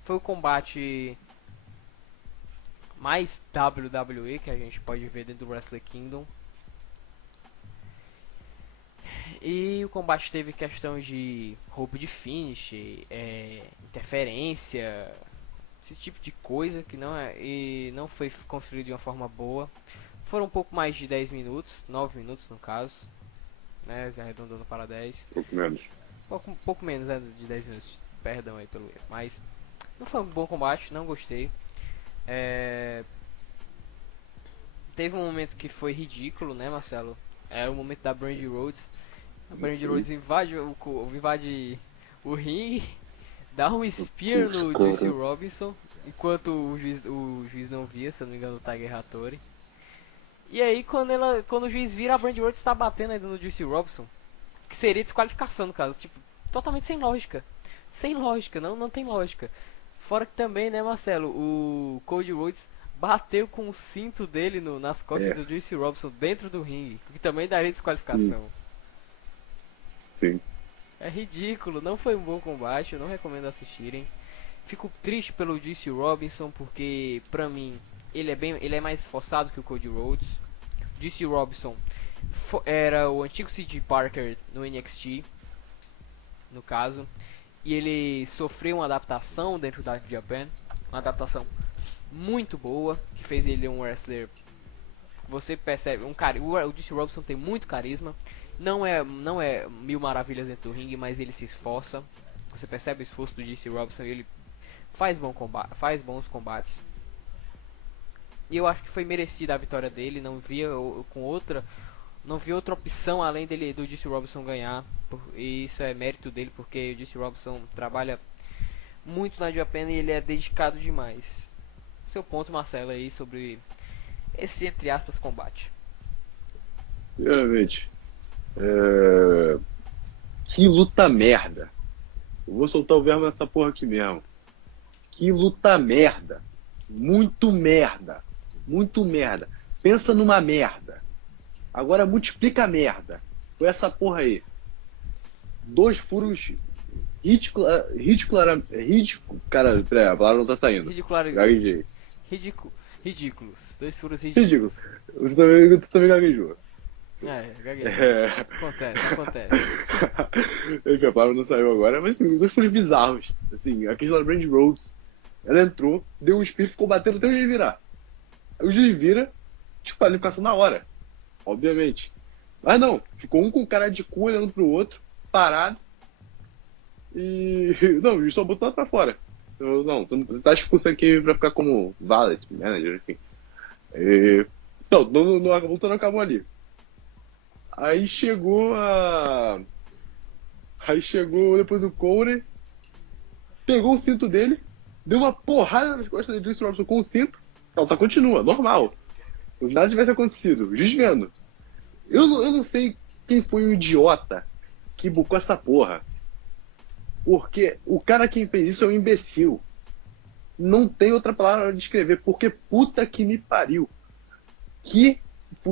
Foi o combate mais WWE que a gente pode ver dentro do Wrestle Kingdom. E o combate teve questão de roubo de finish, interferência, esse tipo de coisa que não foi construído de uma forma boa. Foram um pouco mais de 10 minutos, 9 minutos no caso, né, arredondando para 10. Pouco menos. Pouco menos de 10 minutos, perdão aí pelo erro, mas não foi um bom combate, não gostei. Teve um momento que foi ridículo, né, Marcelo? É o momento da Brandy Rhodes. A Brandy Rhodes invade o ringue, dá um spear no Juicy Robinson, enquanto o juiz não via, se eu não me engano, o Tiger Hattori. E aí quando o juiz vira, a Brandy Rhodes está batendo ainda no Juicy Robinson, que seria desqualificação no caso, tipo, totalmente sem lógica. Sem lógica, não tem lógica. Fora que também, né, Marcelo, o Cody Rhodes bateu com o cinto dele nas costas do Juicy Robinson dentro do ringue, que também daria desqualificação. Sim. É ridículo, não foi um bom combate, eu não recomendo assistirem. Fico triste pelo Juicy Robinson, porque pra mim ele é mais esforçado que o Cody Rhodes. Juicy Robinson era o antigo CJ Parker no NXT, no caso, e ele sofreu uma adaptação dentro da Japan, uma adaptação muito boa, que fez ele um wrestler. Você percebe, o Juicy Robinson tem muito carisma. Não é mil maravilhas dentro do ringue, mas ele se esforça. Você percebe o esforço do Juicy Robinson, ele faz bons combates. E eu acho que foi merecida a vitória dele, não via com não vi outra opção além dele do Juice Robinson ganhar. E isso é mérito dele, porque o Juice Robinson trabalha muito na Japan e ele é dedicado demais. Seu ponto, Marcelo, aí sobre esse, entre aspas, combate. Primeiramente, que luta merda. Eu vou soltar o verbo nessa porra aqui mesmo. Que luta merda. Muito merda. Muito merda. Pensa numa merda. Agora multiplica a merda. Foi essa porra aí. 2 furos ridículo. Cara, peraí, a palavra não tá saindo. Gaguejei. Ridículos. 2 furos Ridículo. ridículos. Você também gaguejou. Gaguejei. Acontece. Enfim, a palavra não saiu agora, mas tem 2 furos bizarros. Assim, a questão da Brandy Rhodes, ela entrou, deu um espirro, ficou batendo até o juiz virar. Aí o juiz vira, tipo, a qualificação na hora. Obviamente. Mas não, ficou um com cara de cu olhando pro outro, parado. E. Não, o juiz só botou pra fora. Não, você tá expulso aqui pra ficar como valet, manager, enfim. Não, a luta não acabou ali. Aí chegou depois o Corey, pegou o cinto dele, deu uma porrada nas costas do Juice Robinson com o cinto. A luta continua, normal. Como se nada tivesse acontecido. O juiz vendo. Eu não sei quem foi o idiota que bucou essa porra. Porque o cara que fez isso é um imbecil. Não tem outra palavra pra descrever. Porque puta que me pariu. Que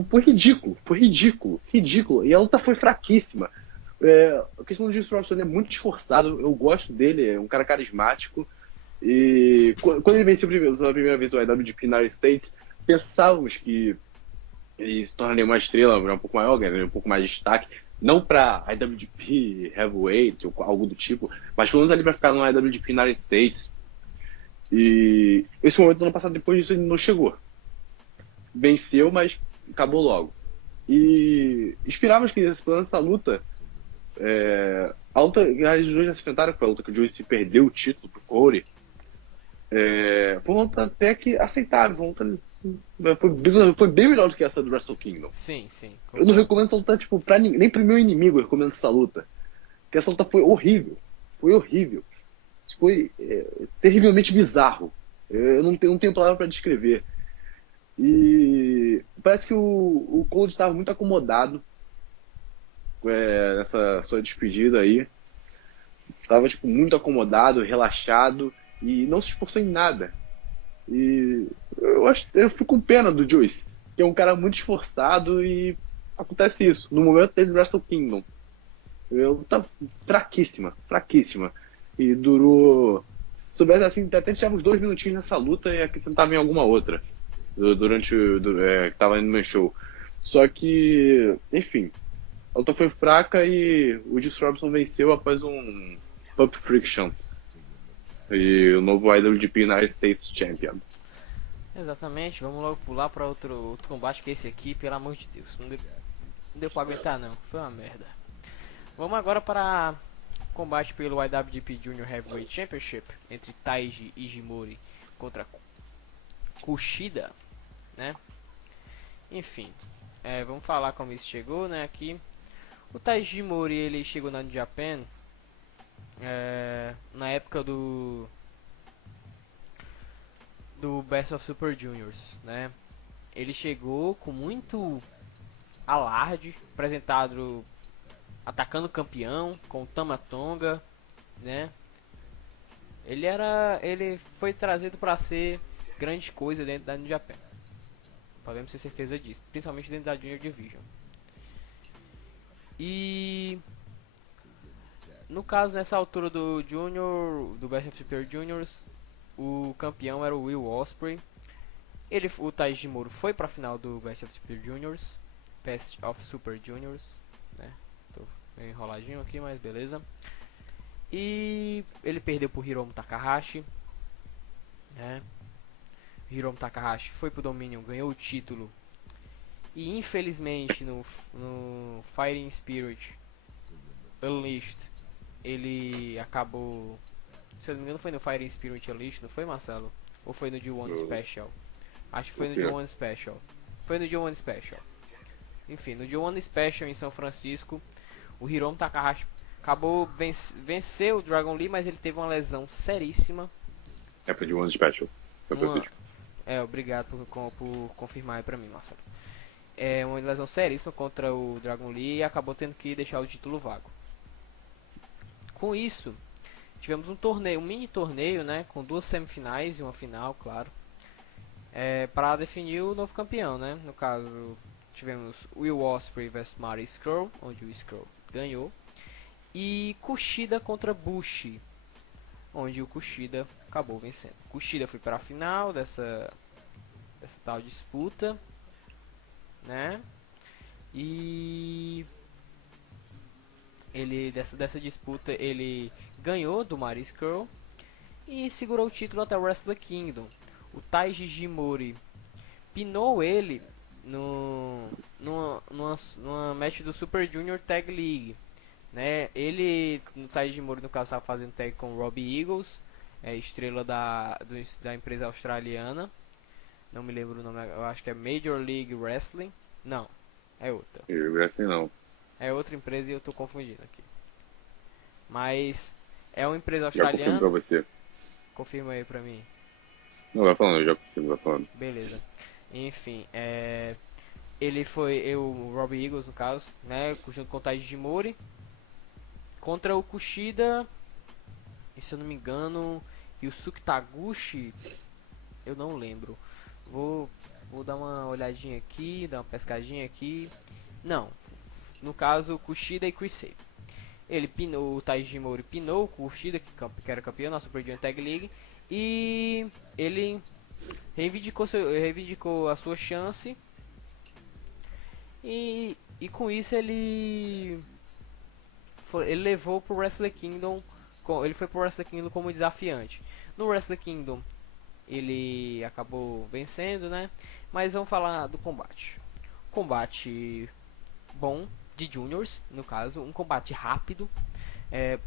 foi ridículo. Foi ridículo. Ridículo. E a luta foi fraquíssima. A questão do Juice Robinson é muito esforçado. Eu gosto dele. É um cara carismático. E quando ele venceu pela primeira vez o IWGP United States, pensávamos que ele se tornaria uma estrela um pouco maior, ganharia um pouco mais de destaque. Não para IWGP Heavyweight ou algo do tipo, mas pelo menos ali para ficar no IWGP United States. E esse momento do ano passado, depois disso, ele não chegou. Venceu, mas acabou logo. E esperávamos que nessa luta, a luta, os dois já se enfrentaram, foi a luta que o Joyce perdeu o título pro Corey. Foi uma luta até que aceitável, foi bem melhor do que essa do Wrestle Kingdom. Sim. Eu não recomendo essa luta, tipo, nem pro meu inimigo eu recomendo essa luta. Porque essa luta foi horrível. Foi horrível. Foi terrivelmente bizarro. Eu não tenho palavra para descrever. E parece que o Cold estava muito acomodado nessa sua despedida aí. Estava tipo, muito acomodado, relaxado e não se esforçou em nada. E eu fico com pena do Juice, que é um cara muito esforçado e acontece isso. No momento dele do Wrestle Kingdom, tá fraquíssima. E durou. Se soubesse assim, até tivemos 2 minutinhos nessa luta e acrescentava em alguma outra. Durante que tava indo no meu show. Só que, enfim, a luta foi fraca e o Juice Robinson venceu após um Pump Friction. E o novo IWGP United States Champion. Exatamente, vamos logo pular para outro combate, que esse aqui, pelo amor de Deus, não deu pra aguentar não, foi uma merda. Vamos agora para combate pelo IWGP Junior Heavyweight Championship entre Taiji Ishimori contra Kushida, né? Enfim, vamos falar como isso chegou, né? Aqui, o Taiji Ishimori, ele chegou na New Japan na época do Best of Super Juniors, né? Ele chegou com muito alarde, apresentado atacando o campeão com o Tama Tonga, né? Ele foi trazido para ser grande coisa dentro da New Japan. Podemos ter certeza disso, principalmente dentro da Junior Division. E no caso, nessa altura do Best of Super Juniors, o campeão era o Will Ospreay. O Taiji Moro foi para a final do Best of Super Juniors, né? Tô meio enroladinho aqui, mas beleza. E ele perdeu pro Hiromu Takahashi, né? Hiromu Takahashi foi pro Dominion, ganhou o título. E infelizmente no Fighting Spirit Unleashed, ele acabou... Se eu não me engano foi no Fighting Spirit Unleashed, não foi, Marcelo? Ou foi no G1 Special? Acho que foi no G1 Special. Foi no G1 Special. Enfim, no G1 Special em São Francisco, o Hiromu Takahashi acabou venceu o Dragon Lee, mas ele teve uma lesão seríssima. Foi de One Special. Obrigado por confirmar aí pra mim, Marcelo. É uma lesão seríssima contra o Dragon Lee e acabou tendo que deixar o título vago. Com isso, tivemos um mini torneio, né, com 2 semifinais e uma final, claro, para definir o novo campeão, né? No caso, tivemos Will Ospreay vs Marty Scurll, onde o Scurll ganhou, e Kushida contra Bushi, onde o Kushida acabou vencendo. Kushida foi para a final dessa tal disputa, né? E ele dessa disputa ele ganhou do Marty Scurll e segurou o título até o Wrestle Kingdom. O Taiji Shimori pinou ele numa match do Super Junior Tag League, né? Ele, no Taiji Shimori, no caso, estava fazendo tag com o Robbie Eagles, estrela da empresa australiana. Não me lembro o nome, eu acho que é Major League Wrestling. Não, é outra. Wrestling não. É outra empresa e eu tô confundindo aqui. Mas é uma empresa Já confirmo australiana. pra você. Confirma aí pra mim. Não, vai falando, eu já confirmo, vai falando. Beleza. Enfim, ele foi o Robbie Eagles, no caso, né, junto com o Taiji Shimori contra o Kushida, e se eu não me engano, Yusuke Taguchi, eu não lembro. Vou dar uma olhadinha aqui, dar uma pescadinha aqui. Não, no caso, Kushida e Chris Sabin. Ele pinou, o Taiji Shimori pinou o Kushida, que era campeão na Super Junior Tag League, e ele reivindicou a sua chance, e com isso ele levou pro Wrestle Kingdom, ele foi pro Wrestle Kingdom como desafiante. No Wrestle Kingdom ele acabou vencendo, né? Mas vamos falar do combate. Combate bom de juniors, no caso, um combate rápido,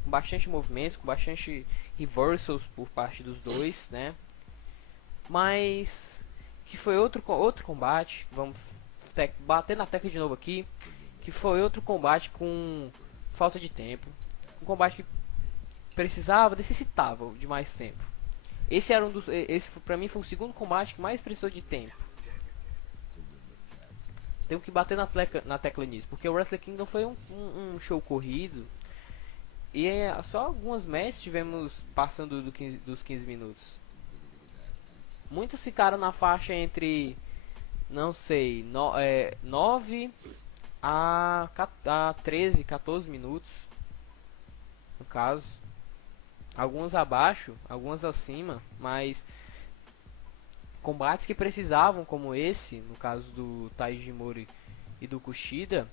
com bastante movimentos, com bastante reversals por parte dos dois, né? Mas que foi outro combate, vamos bater na tecla de novo aqui, que foi outro combate com falta de tempo, um combate que necessitava de mais tempo. Esse pra mim foi o segundo combate que mais precisou de tempo. Tenho que bater na tecla nisso, porque o Wrestle Kingdom foi um show corrido e só algumas matches tivemos passando dos 15 minutos. Muitos ficaram na faixa entre, não sei, 9 a 13, 14 minutos, no caso. Alguns abaixo, alguns acima, mas combates que precisavam, como esse, no caso do Taiji Shimori e do Kushida,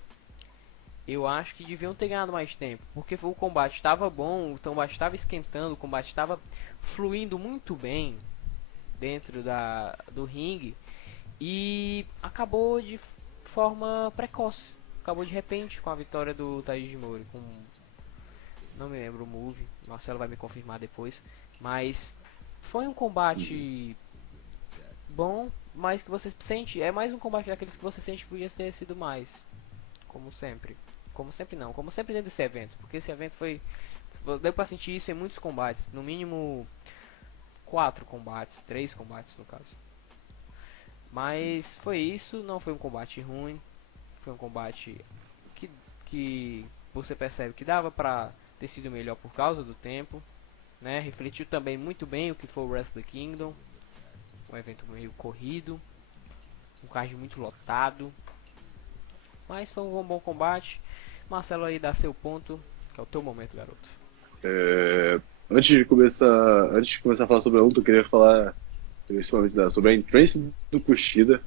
eu acho que deviam ter ganhado mais tempo, porque o combate estava bom, o combate estava esquentando, o combate estava fluindo muito bem dentro do ringue, e acabou de forma precoce, acabou de repente com a vitória do Taiji Shimori, não me lembro o move, Marcelo vai me confirmar depois, mas foi um combate bom, mas que você sente, é mais um combate daqueles que você sente que podia ter sido mais, como sempre não, como sempre dentro desse evento, porque esse evento deu pra sentir isso em muitos combates, no mínimo 3 combates no caso, mas foi isso, não foi um combate ruim, foi um combate que você percebe que dava pra ter sido melhor por causa do tempo, né? Refletiu também muito bem o que foi o Wrestle Kingdom, um evento meio corrido, um card muito lotado, mas foi um bom combate. Marcelo, aí dá seu ponto, que é o teu momento, garoto. Antes de começar a falar sobre a luta, eu queria falar principalmente sobre a entrance do Kushida.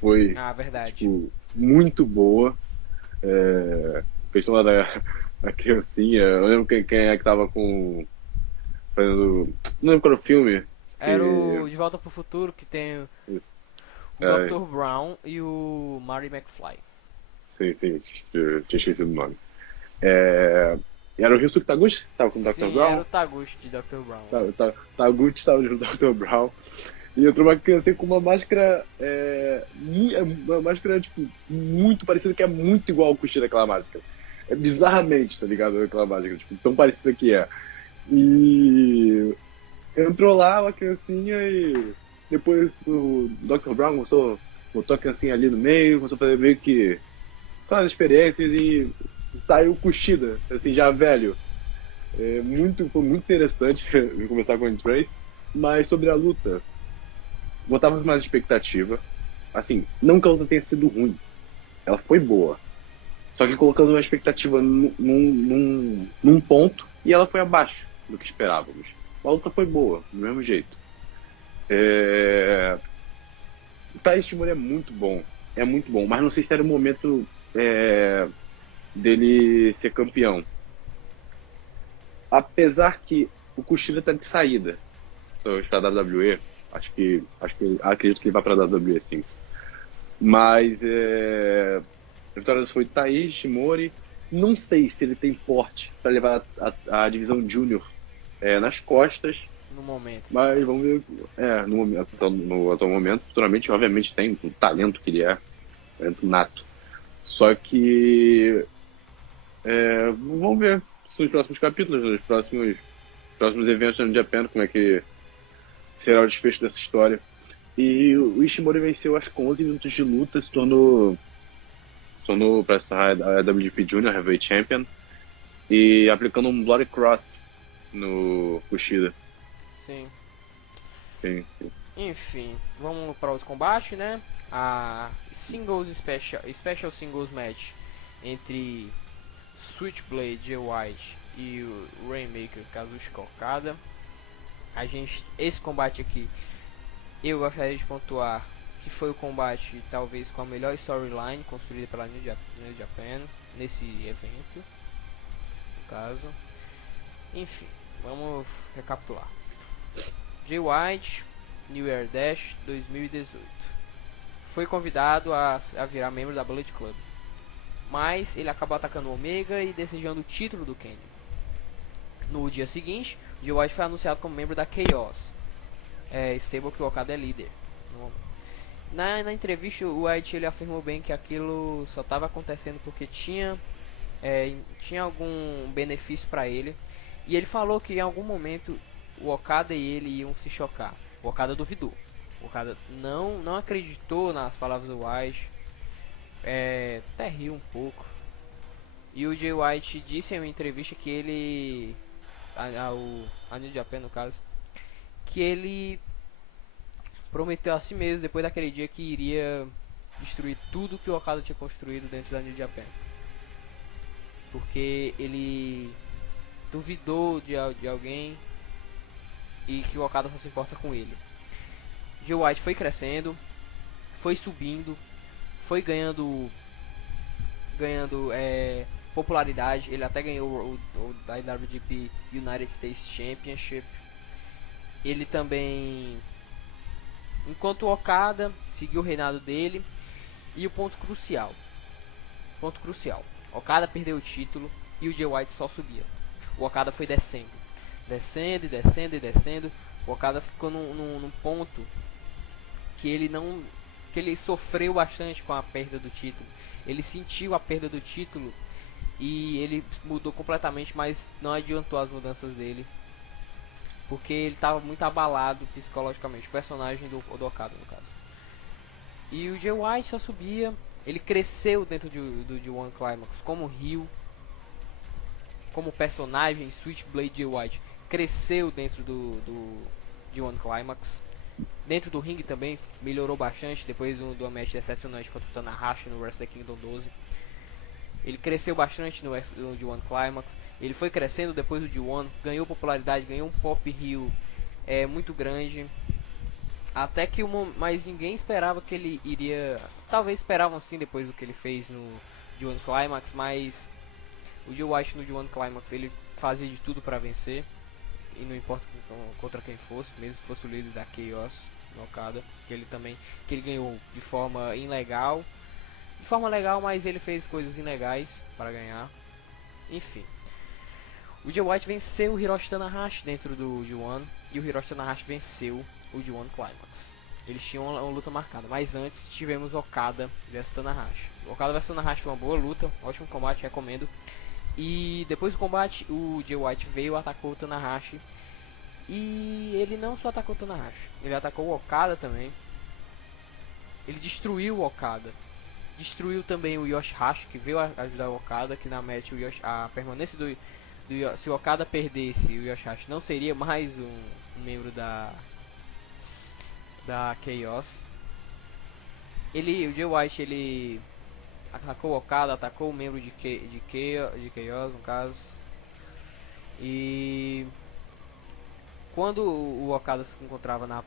Foi verdade. Tipo, muito boa. Questão da criancinha. Eu lembro quem é que tava fazendo. Não lembro qual era o filme. Era o De Volta pro Futuro, que tem o Dr. Brown e o Marty McFly. Sim, eu tinha esquecido o nome. Era o Ryusuke Taguchi que tava com o Dr. Brown? Era o Taguchi de Dr. Brown. Taguchi estava de Dr. Brown. E entrou uma criança com uma máscara, uma máscara, tipo, muito parecida, que é muito igual ao Kushida daquela máscara. É bizarramente, tá ligado? Aquela máscara, tipo, tão parecida que é. E entrou lá uma criancinha e depois o Dr. Brown botou a criancinha ali no meio, começou a fazer meio que as experiências e saiu Kushida, assim, já velho. Foi muito interessante começar com o Trace, mas sobre a luta, botava mais expectativa. Assim, não que a luta tenha sido ruim, ela foi boa. Só que colocando uma expectativa num ponto e ela foi abaixo do que esperávamos. A luta foi boa, do mesmo jeito. O Taishi Shimura é muito bom, mas não sei se era o momento dele ser campeão. Apesar que o Kushida tá de saída para a WWE, acredito que ele vai para a WWE sim. Mas a vitória foi Taishi Shimori. Não sei se ele tem porte para levar a divisão Júnior nas costas. No momento. Mas vamos ver. No atual momento, futuramente, obviamente, tem o talento que ele é, talento nato. Só que. Vamos ver nos próximos capítulos, nos próximos eventos no Japan, como é que será o desfecho dessa história. E o Ishimori venceu, acho que com 11 minutos de luta, se tornou para se tornar a WGP Junior Heavyweight Champion e aplicando um Bloody Cross no Kushida. Sim. Sim. Enfim, vamos para outro combate, né? A Special Singles Match entre Switchblade Jay White e o Rainmaker Kazuchika Okada. Esse combate aqui, eu gostaria de pontuar que foi o combate talvez com a melhor storyline construída pela New Japan nesse evento, no caso. Enfim, vamos recapitular. Jay White, New Year Dash 2018, foi convidado a virar membro da Bullet Club, mas ele acabou atacando o Omega e desejando o título do Kenny. No dia seguinte, Jay White foi anunciado como membro da Chaos, stable que o Okada é líder. Na entrevista, o White ele afirmou bem que aquilo só estava acontecendo porque tinha algum benefício para ele, e ele falou que em algum momento o Okada e ele iam se chocar. O Okada duvidou. O Okada não acreditou nas palavras do White. Até riu um pouco. E o Jay White disse em uma entrevista que ele... A New Japan, no caso, que ele prometeu a si mesmo, depois daquele dia, que iria destruir tudo que o Okada tinha construído dentro da New Japan. Porque ele duvidou de alguém e que o Okada só se importa com ele. Jay White foi crescendo, foi subindo, foi ganhando popularidade. Ele até ganhou o IWGP United States Championship. Ele também, enquanto o Okada seguiu o reinado dele. E o ponto crucial, Okada perdeu o título e o Jay White só subia. O Okada foi descendo. O Okada ficou num ponto que ele sofreu bastante com a perda do título. Ele sentiu a perda do título e ele mudou completamente, mas não adiantou as mudanças dele, porque ele estava muito abalado psicologicamente, o personagem do Okada, no caso. E o Jay White só subia. Ele cresceu dentro do G1 Climax como heel, como personagem. Switchblade Jay White cresceu dentro do G1 Climax. Dentro do ringue também melhorou bastante depois do match decepcionante contra o Tanahashi no Wrestle Kingdom 12. Ele cresceu bastante no G1 Climax. Ele foi crescendo depois do G1, ganhou popularidade, ganhou um pop heel muito grande. Até que mas ninguém esperava que ele iria... Talvez esperavam sim depois do que ele fez no G1 Climax, mas o Jay White no G1 Climax ele fazia de tudo para vencer. E não importa contra quem fosse, mesmo que fosse o líder da Chaos, no Okada, que ele ganhou de forma ilegal. De forma legal, mas ele fez coisas ilegais para ganhar. Enfim. O Jay White venceu o Hiroshi Tanahashi dentro do G1 e o Hiroshi Tanahashi venceu o de One Climax. Eles tinham uma luta marcada, mas antes tivemos Okada vs Tanahashi. Okada vs Tanahashi foi uma boa luta, ótimo combate, recomendo. E depois do combate, o Jay White veio, atacou o Tanahashi. E ele não só atacou o Tanahashi, ele atacou o Okada também. Ele destruiu o Okada. Destruiu também o Yoshihashi, que veio ajudar o Okada, que na match a permanência se o Okada perdesse, o Yoshihashi não seria mais um membro da Chaos. O Jay White, ele atacou o Okada, atacou o membro de Chaos, no caso. E quando o Okada se encontrava na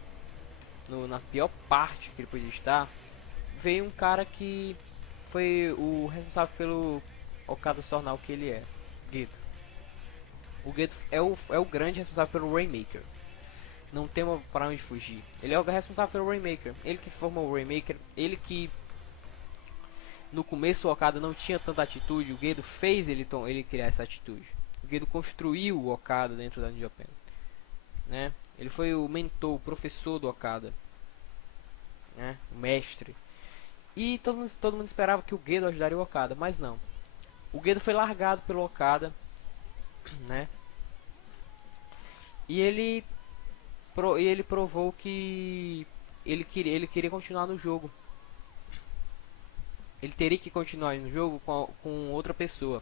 pior parte que ele podia estar, veio um cara que foi o responsável pelo Okada se tornar o que ele é, Gedo. O Gedo é o grande responsável pelo Rainmaker. Não tem para onde fugir. Ele é o responsável pelo Rainmaker. Ele que formou o Rainmaker. Ele que no começo o Okada não tinha tanta atitude. O Gedo fez ele criar essa atitude. O Gedo construiu o Okada dentro da New Japan, né? Ele foi o mentor, o professor do Okada, né? O mestre. E todo mundo esperava que o Gedo ajudaria o Okada, mas não. O Gedo foi largado pelo Okada, né? E ele provou que ele queria continuar no jogo. Ele teria que continuar no jogo com outra pessoa.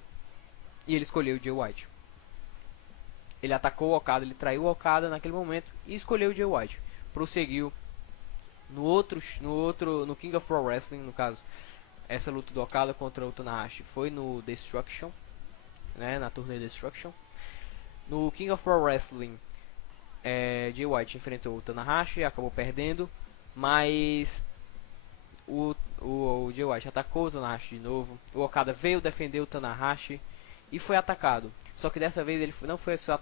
E ele escolheu o Jay White. Ele atacou o Okada, ele traiu o Okada naquele momento e escolheu o Jay White. Prosseguiu no King of Pro Wrestling, no caso. Essa luta do Okada contra o Tanahashi foi no Destruction, né, na turnê Destruction. No King of Pro Wrestling, Jay White enfrentou o Tanahashi, acabou perdendo, mas o Jay White atacou o Tanahashi de novo. O Okada veio defender o Tanahashi e foi atacado. Só que dessa vez ele não foi só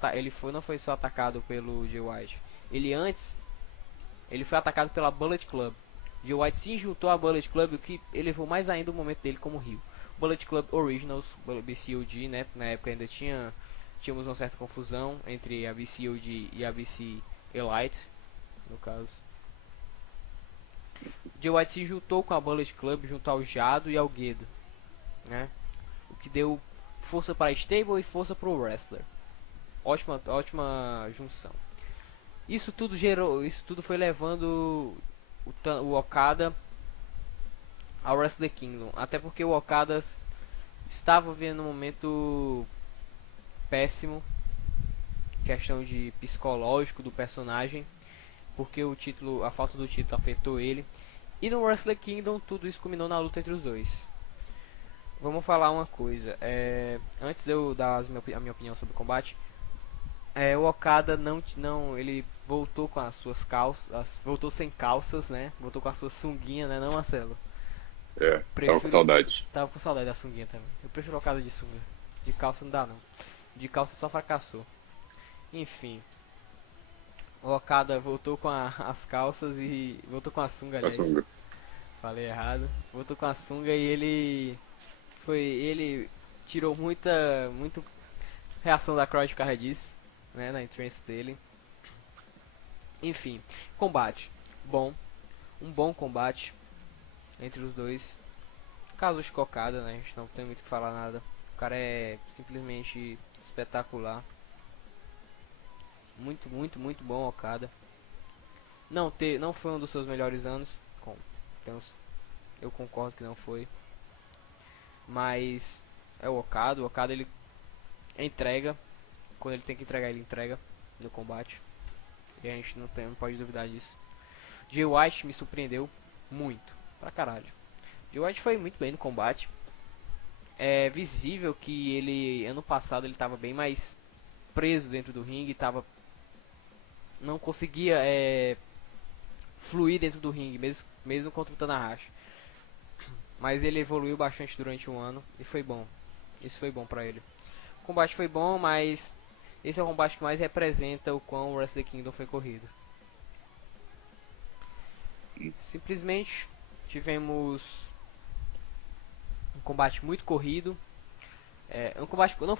atacado pelo Jay White. Ele foi atacado pela Bullet Club. Jay White se juntou à Bullet Club, o que elevou mais ainda o momento dele como heel. Bullet Club Originals, BCOD, né? Na época ainda tínhamos uma certa confusão entre a BCOD e a BC Elite, no caso. Jay White se juntou com a Bullet Club, junto ao Jado e ao Gedo, né? O que deu força para a stable e força para o wrestler. Ótima junção. Isso tudo foi levando o Okada ao Wrestle Kingdom, até porque o Okada estava vivendo um momento péssimo, questão de psicológico do personagem, porque a falta do título afetou ele. E no Wrestle Kingdom tudo isso culminou na luta entre os dois. Vamos falar uma coisa, antes de eu dar a minha opinião sobre o combate, o Okada ele voltou com as suas calças, voltou sem calças, né? Voltou com as suas sunguinhas, né, não, Marcelo? Tava com saudade. Tava com saudade da sunguinha também. Eu prefiro o Okada de sunga. De calça não dá não. De calça só fracassou. Enfim. O Okada voltou com as calças e voltou com a sunga, aliás. Falei errado. Voltou com a sunga e ele tirou muita reação da crowd por causa disso, né, na entrance dele. Enfim, combate bom, um bom combate entre os dois. Kazuchika Okada, né, a gente não tem muito o que falar nada. O cara é simplesmente espetacular. Muito bom Okada. Não foi um dos seus melhores anos, eu concordo que não foi. Mas é o Okada ele entrega. Quando ele tem que entregar, ele entrega no combate. E a gente não pode duvidar disso. Jay White me surpreendeu muito, pra caralho. Jay White foi muito bem no combate. É visível que ele, ano passado, ele tava bem mais preso dentro do ringue, não conseguia fluir dentro do ringue, mesmo contra o Tanahashi. Mas ele evoluiu bastante durante o ano e foi bom. Isso foi bom pra ele. O combate foi bom, mas esse é o combate que mais representa o quão o Wrestle Kingdom foi corrido. Simplesmente tivemos um combate muito corrido. O combate não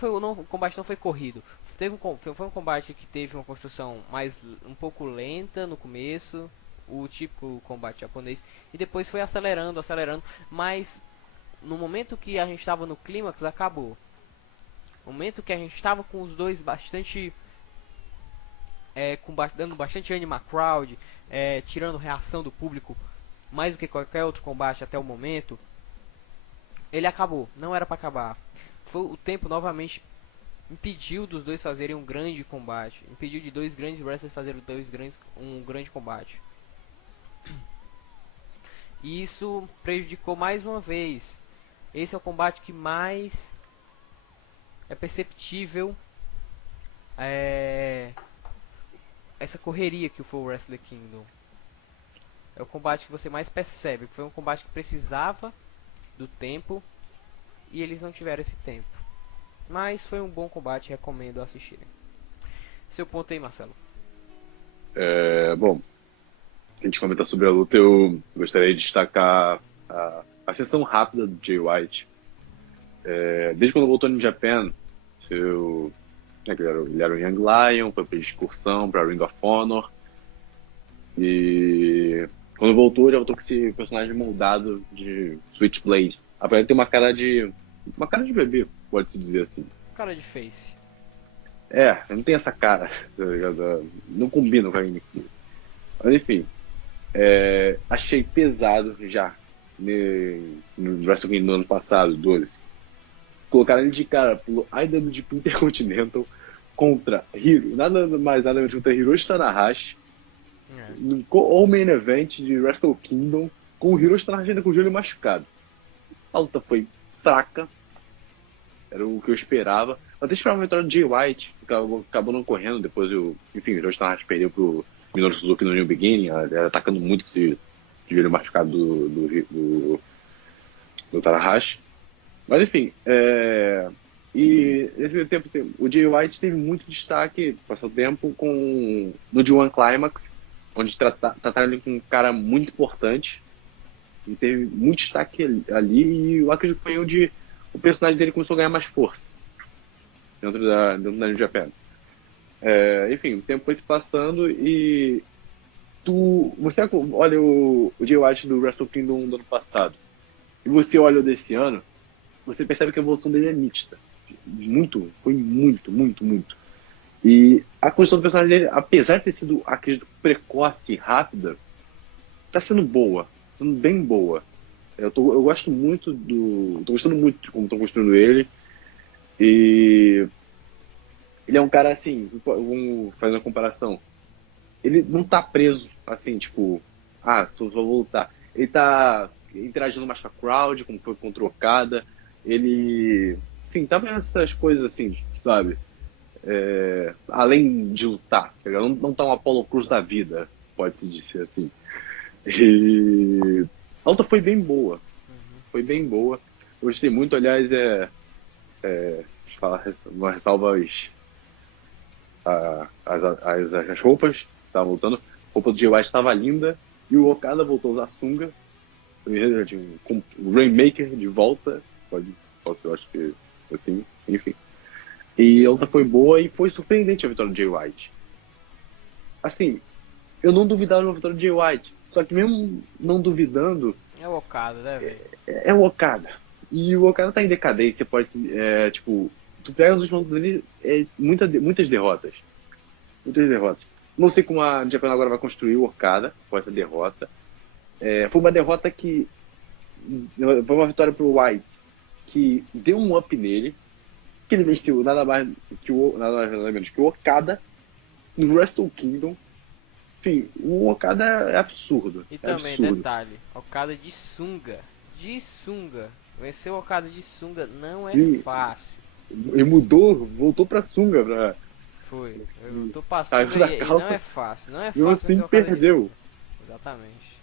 foi corrido. foi um combate que teve uma construção um pouco lenta no começo, o típico combate japonês, e depois foi acelerando, acelerando, mas no momento que a gente estava no clímax, acabou. No momento que a gente estava com os dois bastante dando bastante ânimo à crowd, tirando reação do público mais do que qualquer outro combate até o momento, ele acabou. Não era para acabar. O tempo novamente impediu dos dois fazerem um grande combate, impediu de dois grandes wrestlers fazerem um grande combate. E isso prejudicou mais uma vez. Esse é o combate que mais é perceptível essa correria que foi o Wrestle Kingdom. É o combate que você mais percebe. Foi um combate que precisava do tempo e eles não tiveram esse tempo. Mas foi um bom combate, recomendo assistirem. Seu ponto aí, Marcelo. Bom, a gente comentar sobre a luta, eu gostaria de destacar a sessão rápida do Jay White. Desde quando voltou no Japan, ele era o Young Lion, foi pra excursão, pra Ring of Honor. E quando voltou, já voltou com esse personagem moldado de Switchblade. Apesar de ter uma cara de bebê, pode-se dizer assim. Cara de face. Não tem essa cara, tá ligado? Não combina com a gimmick. Mas enfim, achei pesado já no Wrestle Kingdom do ano passado, 12. Colocaram ele de cara pelo IWGP Intercontinental contra nada mais nada menos contra Hiroshi Tanahashi, ou main event de Wrestle Kingdom, com o Hiroshi Tanahashi ainda com o joelho machucado. A luta foi fraca, era o que eu esperava. Eu até esperava uma vitória do Jay White, que acabou não correndo. Depois o Hiroshi Tanahashi perdeu pro Minoru Suzuki no New Beginning, atacando muito esse joelho machucado do Tanahashi. Mas enfim, e nesse meio tempo o Jay White teve muito destaque, passou tempo, no G1 Climax, onde trataram ele com um cara muito importante, e teve muito destaque ali, e eu acredito que foi onde o personagem dele começou a ganhar mais força dentro da New Japan. Enfim, o tempo foi se passando e você olha o Jay White do Wrestle Kingdom do ano passado e você olha o desse ano, você percebe que a evolução dele é nítida. Foi muito, muito, muito. E a construção do personagem dele, apesar de ter sido, acredito, precoce e rápida, tá sendo boa. Sendo bem boa. Eu gosto muito tô gostando muito de como estão construindo ele. E ele é um cara assim, vamos fazer uma comparação. Ele não tá preso, assim, tipo, só vou voltar. Ele tá interagindo mais com a crowd, como foi contra o Okada. Ele, enfim, tá vendo essas coisas assim, sabe? Além de lutar, tá ligado? Não tá um Apollo Cruz da vida, pode-se dizer assim. E a luta foi bem boa. Foi bem boa. Eu gostei muito, aliás, uma ressalva as roupas que estavam voltando. A roupa do Jay White estava linda e o Okada voltou a usar sunga. Com o Rainmaker de volta. Eu acho que assim, enfim. E a luta foi boa e foi surpreendente a vitória do Jay White. Assim, eu não duvidava da vitória do Jay White. Só que mesmo não duvidando... É o Okada, né, velho? É o Okada. E o Okada tá em decadência, pode ser, tu pega nos últimos dele, muitas derrotas. Muitas derrotas. Não sei como a Japan agora vai construir o Okada com essa derrota. Foi uma derrota que... Foi uma vitória pro White, que deu um up nele, que ele venceu nada mais menos que o Okada no Wrestle Kingdom. Enfim, o Okada é absurdo. E também, absurdo. detalhe, Okada de sunga. De sunga. Vencer o Okada de sunga não é fácil. Ele voltou pra sunga. Foi. Eu tô passando e não é fácil. Não é fácil. E assim perdeu. Exatamente.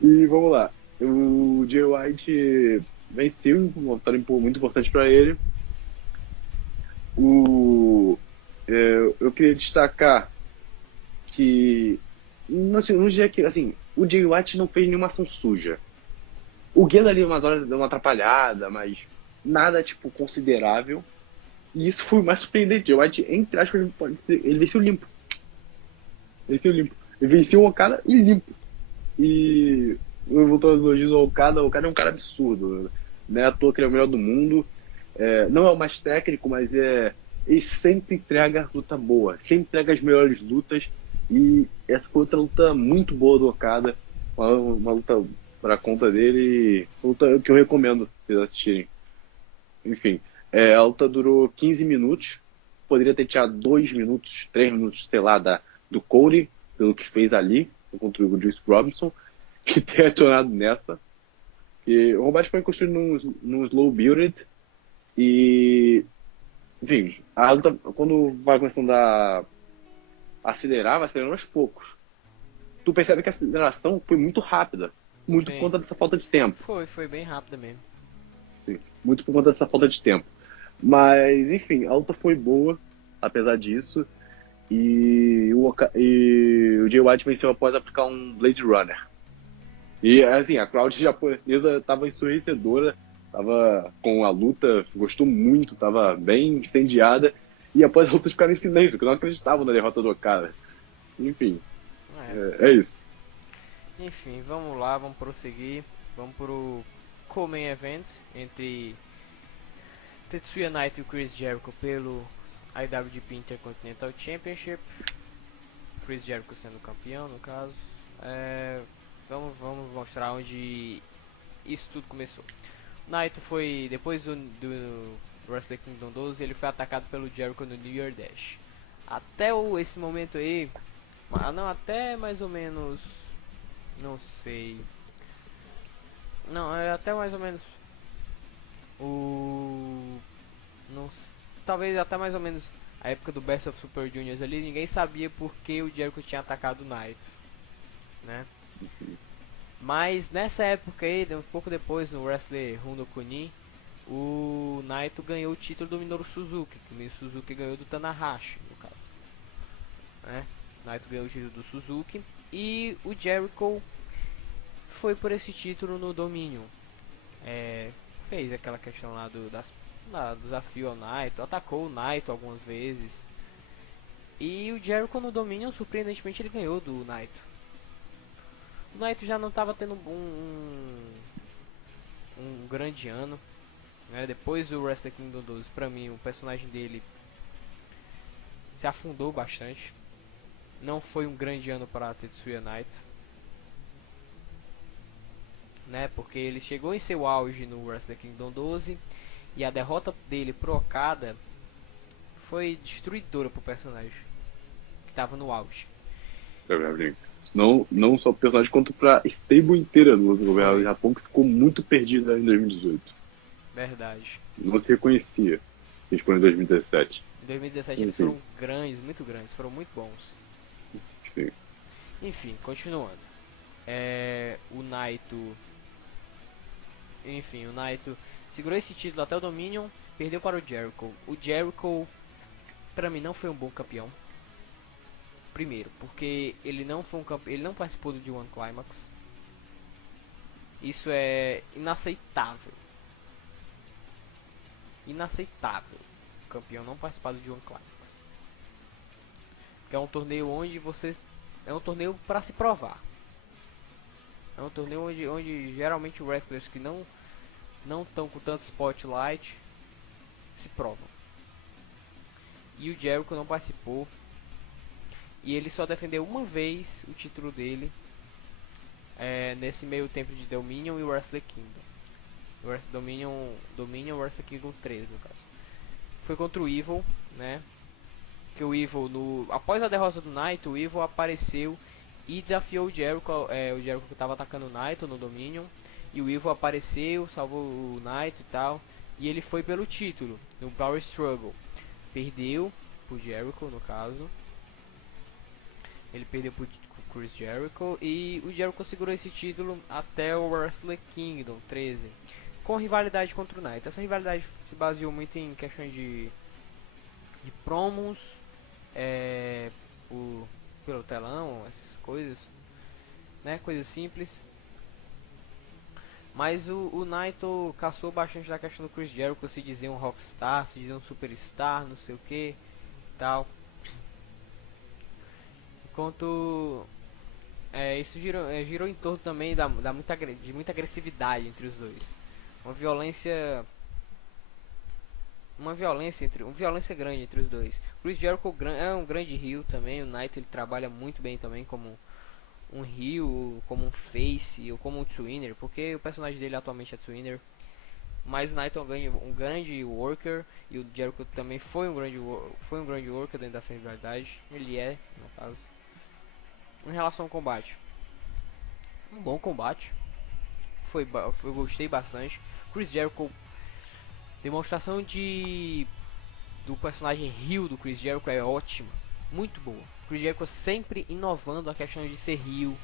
E vamos lá. O Jay White venceu, uma vitória muito importante para ele. Eu queria destacar que não diria que assim, o Jay White não fez nenhuma ação suja. O Guedes ali uma hora deu uma atrapalhada, mas nada tipo considerável. E isso foi o mais surpreendente. Jay White, entre aspas, pode ser, ele venceu limpo. Venceu limpo. Ele venceu o Okada e limpo. E eu vou trazer os elogios ao Okada. O Okada é um cara absurdo. Não é à toa que ele é o melhor do mundo. Não é o mais técnico, mas ele sempre entrega luta boa. Sempre entrega as melhores lutas. E essa foi outra luta muito boa do Okada. Uma luta para conta dele. Uma luta que eu recomendo vocês assistirem. Enfim, a luta durou 15 minutos. Poderia ter tirado 2 minutos, 3 minutos, sei lá, do Cody, pelo que fez ali, contra o Juice Robinson, que tem atornado nessa. E o combate foi construído num slow build. E, enfim, a luta, quando vai começando a acelerar, vai acelerando aos poucos. Tu percebe que a aceleração foi muito rápida, muito por Sim. conta dessa falta de tempo. Foi bem rápida mesmo. Sim, muito por conta dessa falta de tempo. Mas, enfim, a luta foi boa, apesar disso. E o Jay White venceu após aplicar um Blade Runner. E, assim, a crowd japonesa estava ensurdecedora, estava com a luta, gostou muito, estava bem incendiada. E após a luta ficaram em silêncio, porque não acreditavam na derrota do cara. Enfim, É. é isso. Enfim, vamos lá, vamos prosseguir. Vamos pro Co-Main Event entre Tetsuya Naito e Chris Jericho pelo IWGP Intercontinental Championship. Chris Jericho sendo campeão, no caso. Vamos mostrar onde isso tudo começou. Naito foi, depois do Wrestle Kingdom 12, ele foi atacado pelo Jericho no New Year Dash. Até esse momento aí, não, até mais ou menos, não sei. Não, é até mais ou menos o não, talvez até mais ou menos a época do Best of Super Juniors ali, ninguém sabia por que o Jericho tinha atacado o Naito, né? Mas nessa época aí, um pouco depois no Wrestler Rundo Kuni, o Naito ganhou o título do Minoru Suzuki, que o Minoru Suzuki ganhou do Tanahashi, no caso, né? Naito ganhou o título do Suzuki e o Jericho foi por esse título no Dominion. Fez aquela questão lá do desafio ao Naito, atacou o Naito algumas vezes. E o Jericho no Dominion, surpreendentemente, ele ganhou do Naito. O Naito já não estava tendo um grande ano, né? Depois do Wrestle Kingdom 12, pra mim, o personagem dele se afundou bastante. Não foi um grande ano para Tetsuya Naito, né? Porque ele chegou em seu auge no Wrestle Kingdom 12 e a derrota dele pro Okada foi destruidora pro personagem que estava no auge. Não só o personagem, quanto pra stable inteira do Foi, Japão, que ficou muito perdida em 2018. verdade. Não se reconhecia. Eles foram em 2017. Em 2017 eles Enfim, foram grandes, muito grandes, foram muito bons. sim. Enfim, continuando. O Naito. Enfim, o Naito segurou esse título até o Dominion, perdeu para o Jericho. O Jericho, pra mim, não foi um bom campeão. Primeiro, porque ele não foi ele não participou do D1 Climax. Isso é inaceitável. Inaceitável. O campeão não participar do D1 Climax. Que é um torneio onde você é um torneio para se provar. É um torneio onde geralmente wrestlers que não estão com tanto spotlight se provam. E o Jericho não participou. E ele só defendeu uma vez o título dele nesse meio tempo de Dominion e Wrestle Kingdom. Dominion Wrestle Kingdom 3 no caso. Foi contra o Evil, né? Que o Evil após a derrota do Naito, o Evil apareceu e desafiou o Jericho, o Jericho que estava atacando o Naito no Dominion. E o Evil apareceu, salvou o Naito e tal. E ele foi pelo título no Power Struggle. Perdeu pro Jericho no caso. Ele perdeu pro Chris Jericho. E o Jericho segurou esse título até o Wrestle Kingdom 13. Com rivalidade contra o Naito. Essa rivalidade se baseou muito em questões de promos. Pelo telão, essas coisas, né? Coisas simples. Mas o Naito caçou bastante da questão do Chris Jericho se dizer um rockstar, se dizer um superstar, não sei o que, tal. Enquanto isso girou em torno também de muita agressividade entre os dois. Uma violência violência grande entre os dois. Chris Jericho é um grande heel também. O Naito ele trabalha muito bem também como um heel, como um face ou como um twinner, porque o personagem dele atualmente é twinner. Mas o Naito é um grande worker e o Jericho também foi um grande worker dentro dessa rivalidade. Ele é, no caso. Em relação ao combate, um bom combate. Eu gostei bastante. Chris Jericho, demonstração do personagem heel do Chris Jericho é ótima, muito boa. Chris Jericho sempre inovando a questão de ser heel,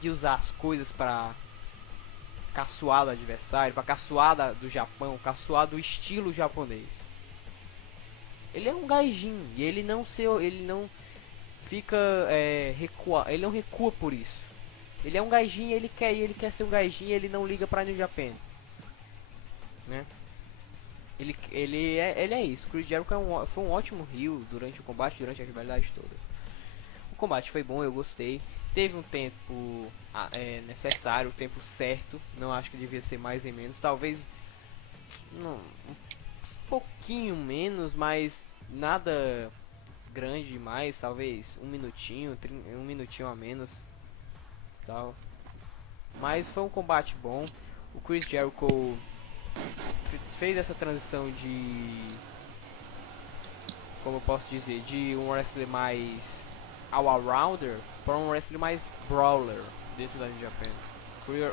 de usar as coisas para caçoar do adversário, para caçoar do Japão, caçoar do estilo japonês. Ele é um gaijin e ele não fica ele não recua por isso. Ele é um gaijin, ele quer ser um gaijin, ele não liga para New Japan, né? Ele é isso. Chris Jericho foi um ótimo heel durante o combate, durante a rivalidade toda. O combate foi bom, eu gostei. Teve um tempo necessário, o tempo certo. Não acho que devia ser mais nem menos. Talvez um pouquinho menos, mas nada grande demais. Talvez um minutinho a menos, tal. Mas foi um combate bom. O Chris Jericho fez essa transição como eu posso dizer, de um wrestler mais all-arounder para um wrestler mais brawler dentro da New Japan.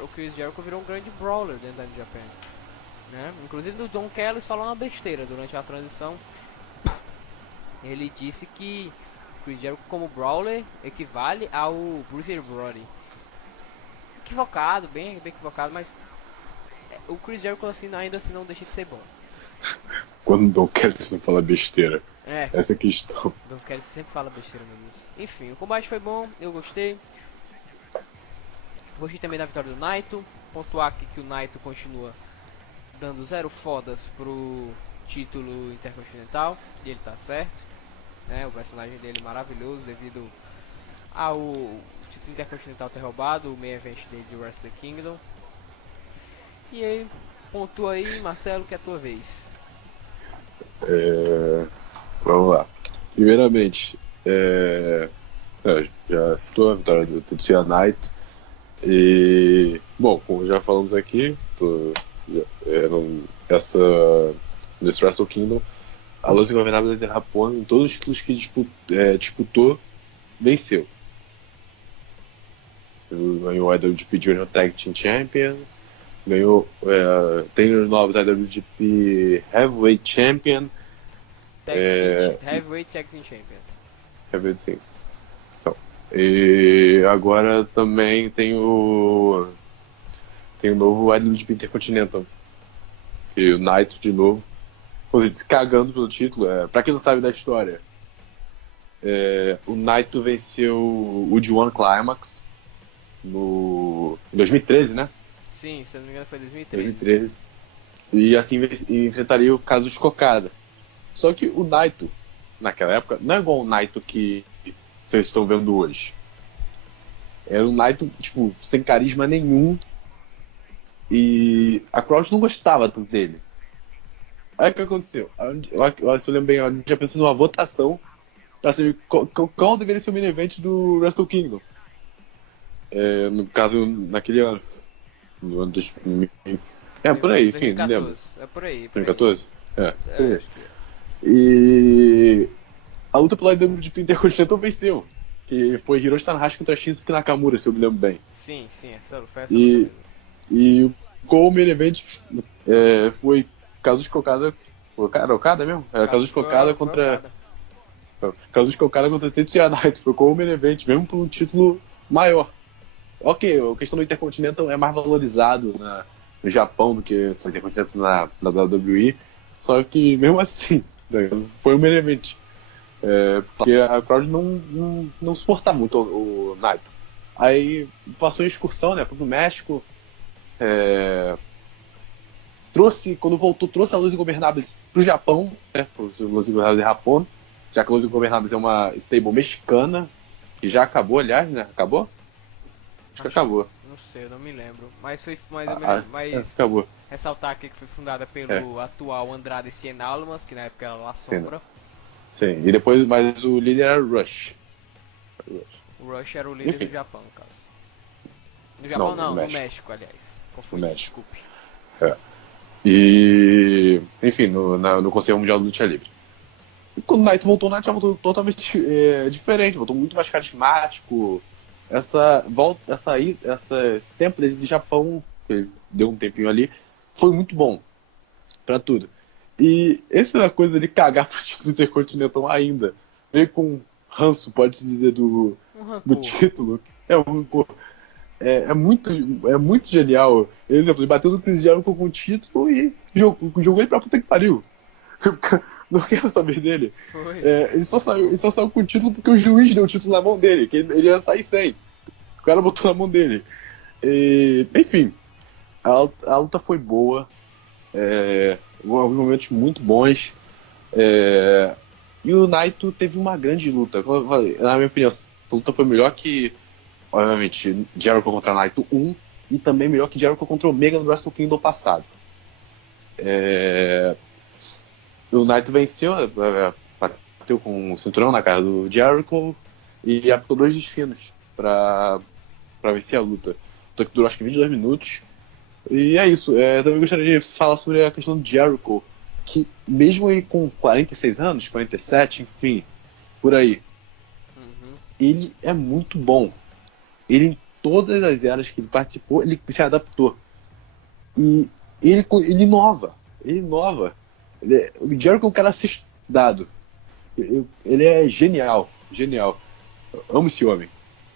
O Chris Jericho virou um grande brawler dentro da New Japan, né? Inclusive o Don Callis falou uma besteira durante a transição. Ele disse que o Chris Jericho como brawler equivale ao Bruiser Brody. Equivocado, bem equivocado, mas o Chris Jericho ainda assim não deixa de ser bom. Quando o Don Callis não fala besteira. Essa é a questão. Don Callis sempre fala besteira mesmo. Enfim, o combate foi bom, eu gostei. Gostei também da vitória do Naito. Pontuar aqui que o Naito continua dando 0 fodas pro título intercontinental. E ele tá certo, né? O personagem dele é maravilhoso devido ao título intercontinental ter roubado o main event dele de Wrestle Kingdom. E aí, pontua aí, Marcelo, que é a tua vez. Vamos lá. Primeiramente, já citou a vitória do Tetsuya Naito. E, bom, como já falamos aqui, nesse Wrestle Kingdom, a luta governada de Japão, em todos os títulos que disputou, venceu. Ganhou o IWGP Junior Tag Team Champion, ganhou tem os novos IWGP Heavyweight Champion, Heavyweight Tag Team Champions. Heavyweight. Então, e agora também tem o novo IWGP Intercontinental, e o Naito de novo, se cagando pelo título. Pra quem não sabe da história, o Naito venceu o G1 Climax em 2013, né? Sim, se eu não me engano foi 2013. 2013. E assim enfrentaria o Kazuchika Okada. Só que o Naito, naquela época, não é igual o Naito que vocês estão vendo hoje. Era um Naito, tipo, sem carisma nenhum. E a crowd não gostava tanto dele. Aí o que aconteceu? Se eu lembro bem, a gente já pensou numa votação pra saber qual deveria ser o main event do Wrestle Kingdom. No caso, naquele ano. No ano 2000. Por aí, enfim, 2014. não lembro. É por aí. 2014? E a luta pelo IWGP Intercontinental venceu. Que foi Hiroshi Tanahashi contra Shinsuke Nakamura, se eu me lembro bem. Sim, essa foi essa e o main event foi Kazuchika Okada. Okada mesmo? Era Kazuchika Okada contra. Kazuchika Okada contra Tetsuya Naito. Foi com o main event, mesmo por um título maior. Ok, a questão do Intercontinental é mais valorizado no Japão do que o Intercontinental na WWE. Só que mesmo assim, foi um main event. Porque a crowd não suportava muito o Naito. Aí passou em excursão, né? Foi pro México. Quando voltou, trouxe a Los Ingobernables pro Japão, né? Los Ingobernables de Japão, já que a Los Ingobernables é uma stable mexicana, que já acabou, aliás, né? Acabou? Acho que acabou. Não sei, eu não me lembro. Mas foi. Mas eu me Ah, lembro. Mas acabou. ressaltar aqui que foi fundada pelo atual Andrade Cien Almas, que na época era La Sim, Sombra. sim. E depois, mas o líder era o Rush. O Rush era o líder Enfim. do Japão, no caso. No Japão não, no no México. México, aliás. Confundi, No México. desculpe. E, enfim, no Conselho Mundial do Luta Livre. E quando o Naito voltou totalmente diferente, voltou muito mais carismático. Esse tempo dele de Japão, que ele deu um tempinho ali, foi muito bom pra tudo. E essa coisa de cagar pro título intercontinental ainda, meio com ranço, pode-se dizer, do rancor. título, é um rancor. É muito genial. Por exemplo, ele bateu no Chris Jericho com o título e jogou ele pra puta que pariu. Não quero saber dele. Ele só saiu com o título porque o juiz deu o título na mão dele, que ele ia sair sem. O cara botou na mão dele. Enfim, a luta foi boa. Alguns momentos muito bons. E o Naito teve uma grande luta. Como eu falei, na minha opinião, essa luta foi melhor que, obviamente, Jericho contra Naito 1 e também melhor que Jericho contra Omega no Wrestle Kingdom passado. O Naito venceu, bateu com o cinturão na cara do Jericho e aplicou 2 destinos pra vencer a luta. Luta que durou acho que 22 minutos. E é isso. Também gostaria de falar sobre a questão do Jericho, que mesmo ele com 46 anos, 47, enfim, por aí, ele é muito bom. Ele, em todas as eras que ele participou, ele se adaptou. E ele inova. O Jericho é um cara a ser estudado. Ele é genial. Eu amo esse homem.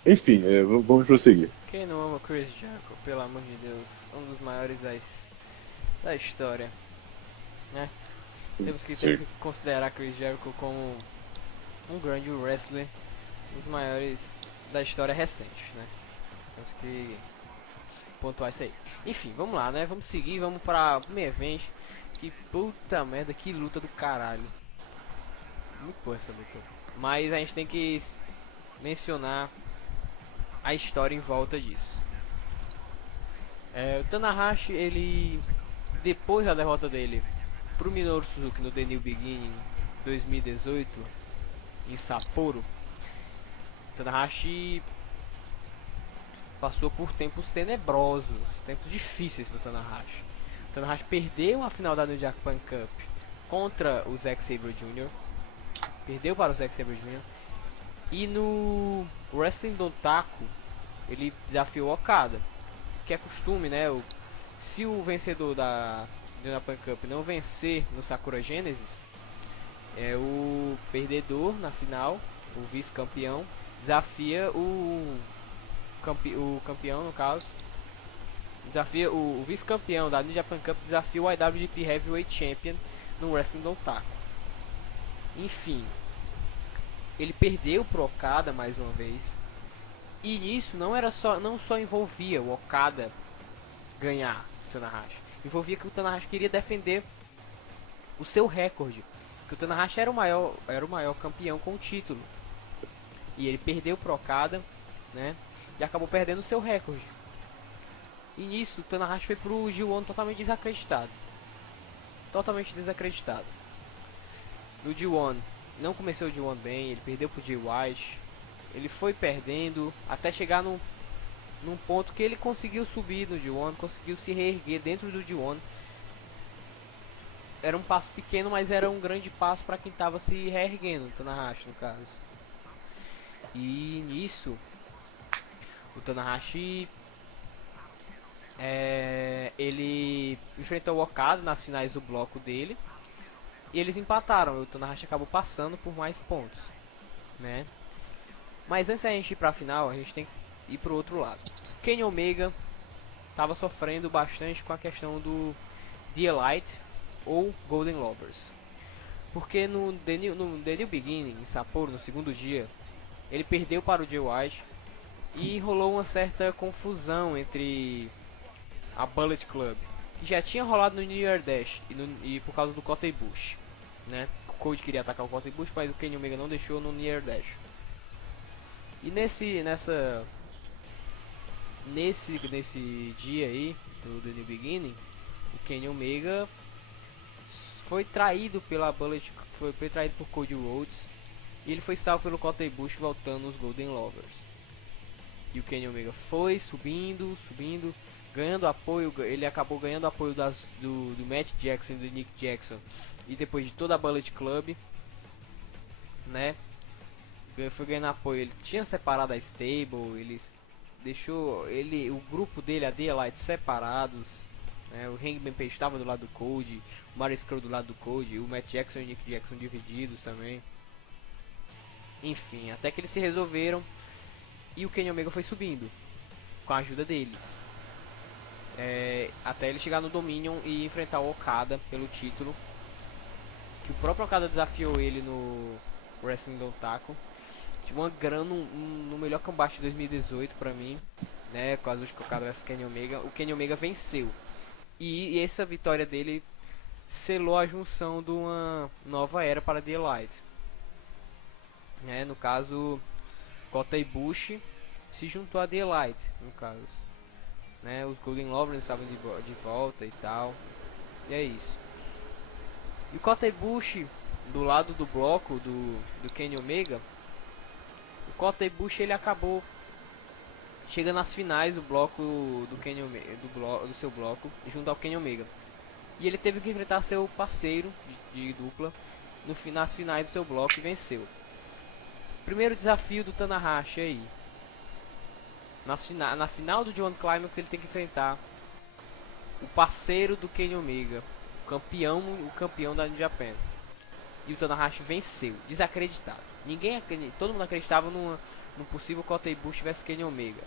Enfim, vamos prosseguir. Quem não ama Chris Jericho, pelo amor de Deus, um dos maiores da história, né? Temos que considerar Chris Jericho como um grande wrestler, um dos maiores da história recente, né? Temos que pontuar isso aí. Enfim, vamos lá, né? Vamos seguir, vamos para o main event. Que puta merda, que luta do caralho. Muito boa essa luta. Mas a gente tem que mencionar a história em volta disso. O Tanahashi, ele, depois da derrota dele pro Minoru Suzuki no The New Beginning 2018 em Sapporo, Tanahashi passou por tempos tenebrosos, tempos difíceis pro Tanahashi. O Tanahashi perdeu a final da New Japan Cup contra o Zack Sabre Jr. Perdeu para o Zack Sabre Jr. E no Wrestling Dontaku ele desafiou o Okada, que é costume, né? Se o vencedor da New Japan Cup não vencer no Sakura Genesis, o perdedor na final, o vice-campeão, desafia o campeão, no caso, desafia o vice-campeão da New Japan Cup, desafia o IWGP Heavyweight Champion no Wrestling Dontaku. Enfim, ele perdeu pro Okada mais uma vez. E isso não só envolvia o Okada ganhar o Tanahashi, envolvia que o Tanahashi queria defender o seu recorde, que o Tanahashi era o maior campeão com o título. E ele perdeu pro Okada, né? E acabou perdendo o seu recorde. E nisso o Tanahashi foi pro G1 totalmente desacreditado. No G1 não começou o G1 bem, ele perdeu pro Jay White. Ele foi perdendo até chegar num ponto que ele conseguiu subir no G1, conseguiu se reerguer dentro do G1. Era um passo pequeno, mas era um grande passo para quem estava se reerguendo, o Tanahashi no caso. E nisso o Tanahashi ele enfrentou o Okada nas finais do bloco dele e eles empataram. O Tanahashi acabou passando por mais pontos, né? Mas antes da gente ir pra final, a gente tem que ir pro outro lado. Kenny Omega estava sofrendo bastante com a questão do The Elite ou Golden Lovers, porque no The New Beginning, em Sapporo, no segundo dia, ele perdeu para o Jay White e rolou uma certa confusão entre a Bullet Club, que já tinha rolado no New Year Dash e por causa do Kota Ibushi, né? O Code queria atacar o Kota Ibushi, mas o Kenny Omega não deixou no New Year Dash. E nesse dia aí do The New Beginning, o Kenny Omega foi traído pela Bullet, foi traído por Cody Rhodes e ele foi salvo pelo Kota Ibushi voltando os Golden Lovers. E o Kenny Omega foi subindo, ganhando apoio. Ele acabou ganhando apoio do Matt Jackson e do Nick Jackson. E depois de toda a Bullet Club, né? Foi ganhando apoio. Ele tinha separado a stable. Ele deixou o grupo dele, a Daylight, separados. Né? O Hangman Page estava do lado do Cody, o Mario Scurll do lado do Cody, o Matt Jackson e o Nick Jackson divididos também. Enfim, até que eles se resolveram. E o Kenny Omega foi subindo com a ajuda deles, até ele chegar no Dominion e enfrentar o Okada pelo título, que o próprio Okada desafiou ele no Wrestling do Taco. Tive uma grana no melhor combate de 2018 pra mim, né, com as lutas que o Okada vs Kenny Omega. O Kenny Omega venceu, e essa vitória dele selou a junção de uma nova era para The Elite, né, no caso Kota Ibushi se juntou a The Elite, no caso, né? Os Golden Lovers estavam de volta e tal. E é isso. E o Kota Ibushi, do lado do bloco do Kenny Omega, o Kota Ibushi ele acabou chegando às finais do bloco do Kenny Omega, do seu bloco, junto ao Kenny Omega. E ele teve que enfrentar seu parceiro de dupla nas finais do seu bloco e venceu. Primeiro desafio do Tanahashi aí. Na final do G1 Climax ele tem que enfrentar o parceiro do Kenny Omega, o campeão da New Japan. E o Tanahashi venceu, desacreditado. Todo mundo acreditava no possível Kota Ibushi vs Kenny Omega.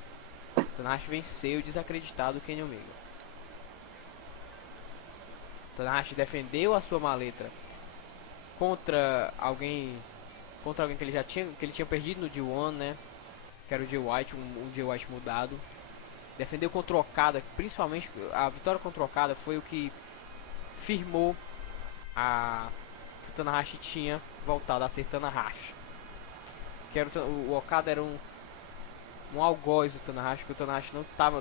O Tanahashi venceu, desacreditado, o Kenny Omega. O Tanahashi defendeu a sua maleta contra alguém que ele tinha perdido no G1, né? Que era o Jay White, um Jay White mudado. Defendeu contra o Okada, principalmente a vitória contra o Okada foi o que firmou que o Tanahashi tinha voltado a ser Tanahashi. Que era o Okada era um algoz do Tanahashi, que o Tanahashi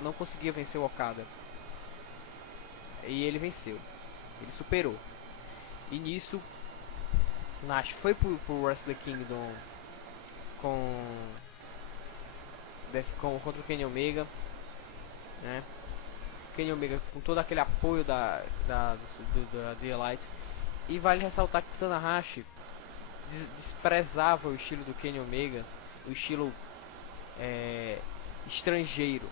não conseguia vencer o Okada. E ele venceu. Ele superou. E nisso Nash foi pro Wrestle Kingdom contra o Kenny Omega, né? Kenny Omega com todo aquele apoio da The Elite. E vale ressaltar que o Tanahashi desprezava o estilo do Kenny Omega, o estilo estrangeiro.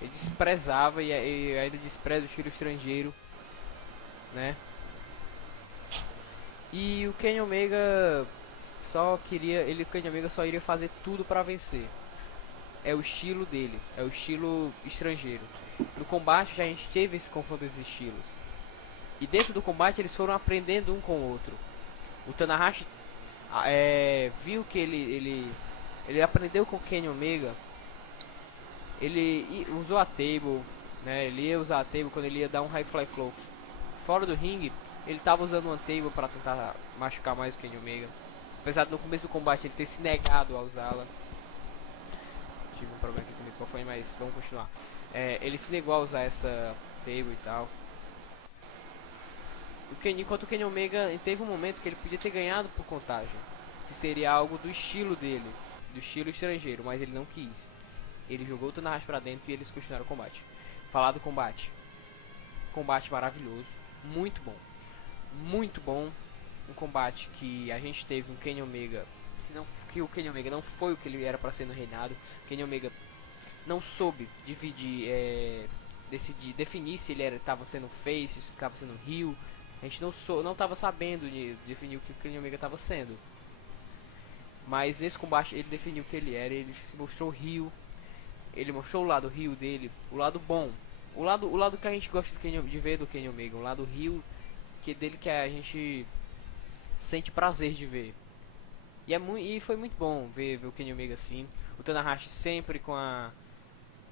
Ele desprezava e ainda despreza o estilo estrangeiro, né? E o Kenny Omega o Kenny Omega só iria fazer tudo para vencer. É o estilo dele, é o estilo estrangeiro. No combate já a gente teve esse confronto dos estilos. E dentro do combate eles foram aprendendo um com o outro. O Tanahashi viu que ele aprendeu com o Kenny Omega. Ele usou a table, né? Ele ia usar a table quando ele ia dar um high fly flow. Fora do ringue, ele estava usando uma table para tentar machucar mais o Kenny Omega. Apesar de no começo do combate ele ter se negado a usá-la. Tive um problema aqui com o microfone, mas vamos continuar. Ele se negou a usar essa table e tal. Enquanto o Kenny Omega teve um momento que ele podia ter ganhado por contagem, que seria algo do estilo dele, do estilo estrangeiro, mas ele não quis. Ele jogou o Tanahashi pra dentro e eles continuaram o combate. Falar do combate. Combate maravilhoso, muito bom. Um combate que a gente teve um Kenny Omega que o Kenny Omega não foi o que ele era para ser no reinado. O Kenny Omega não soube definir se ele estava sendo face, se estava sendo heel. A gente não estava sabendo definir o que o Kenny Omega estava sendo. Mas nesse combate ele definiu o que ele era, ele se mostrou heel. Ele mostrou o lado heel dele, o lado bom. O lado que a gente gosta de ver do Kenny Omega, o lado heel dele que a gente sente prazer de ver. E foi muito bom ver o Kenny Omega assim. O Tanahashi sempre com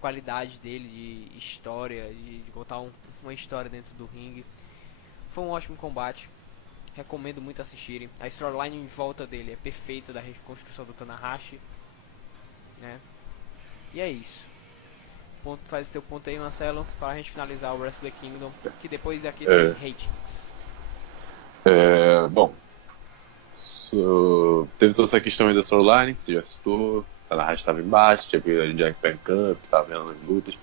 qualidade dele de história, de botar uma história dentro do ringue. Foi um ótimo combate, recomendo muito assistirem. A storyline em volta dele é perfeita, da reconstrução do Tanahashi, né? E é isso. Faz o teu ponto aí, Marcelo, para a gente finalizar o Wrestle Kingdom, que depois daqui tem ratings. Bom, teve toda essa questão aí da storyline, que você já citou. Tanahashi estava embaixo, tinha o Jack Pan Cup, que estava vendo as lutas.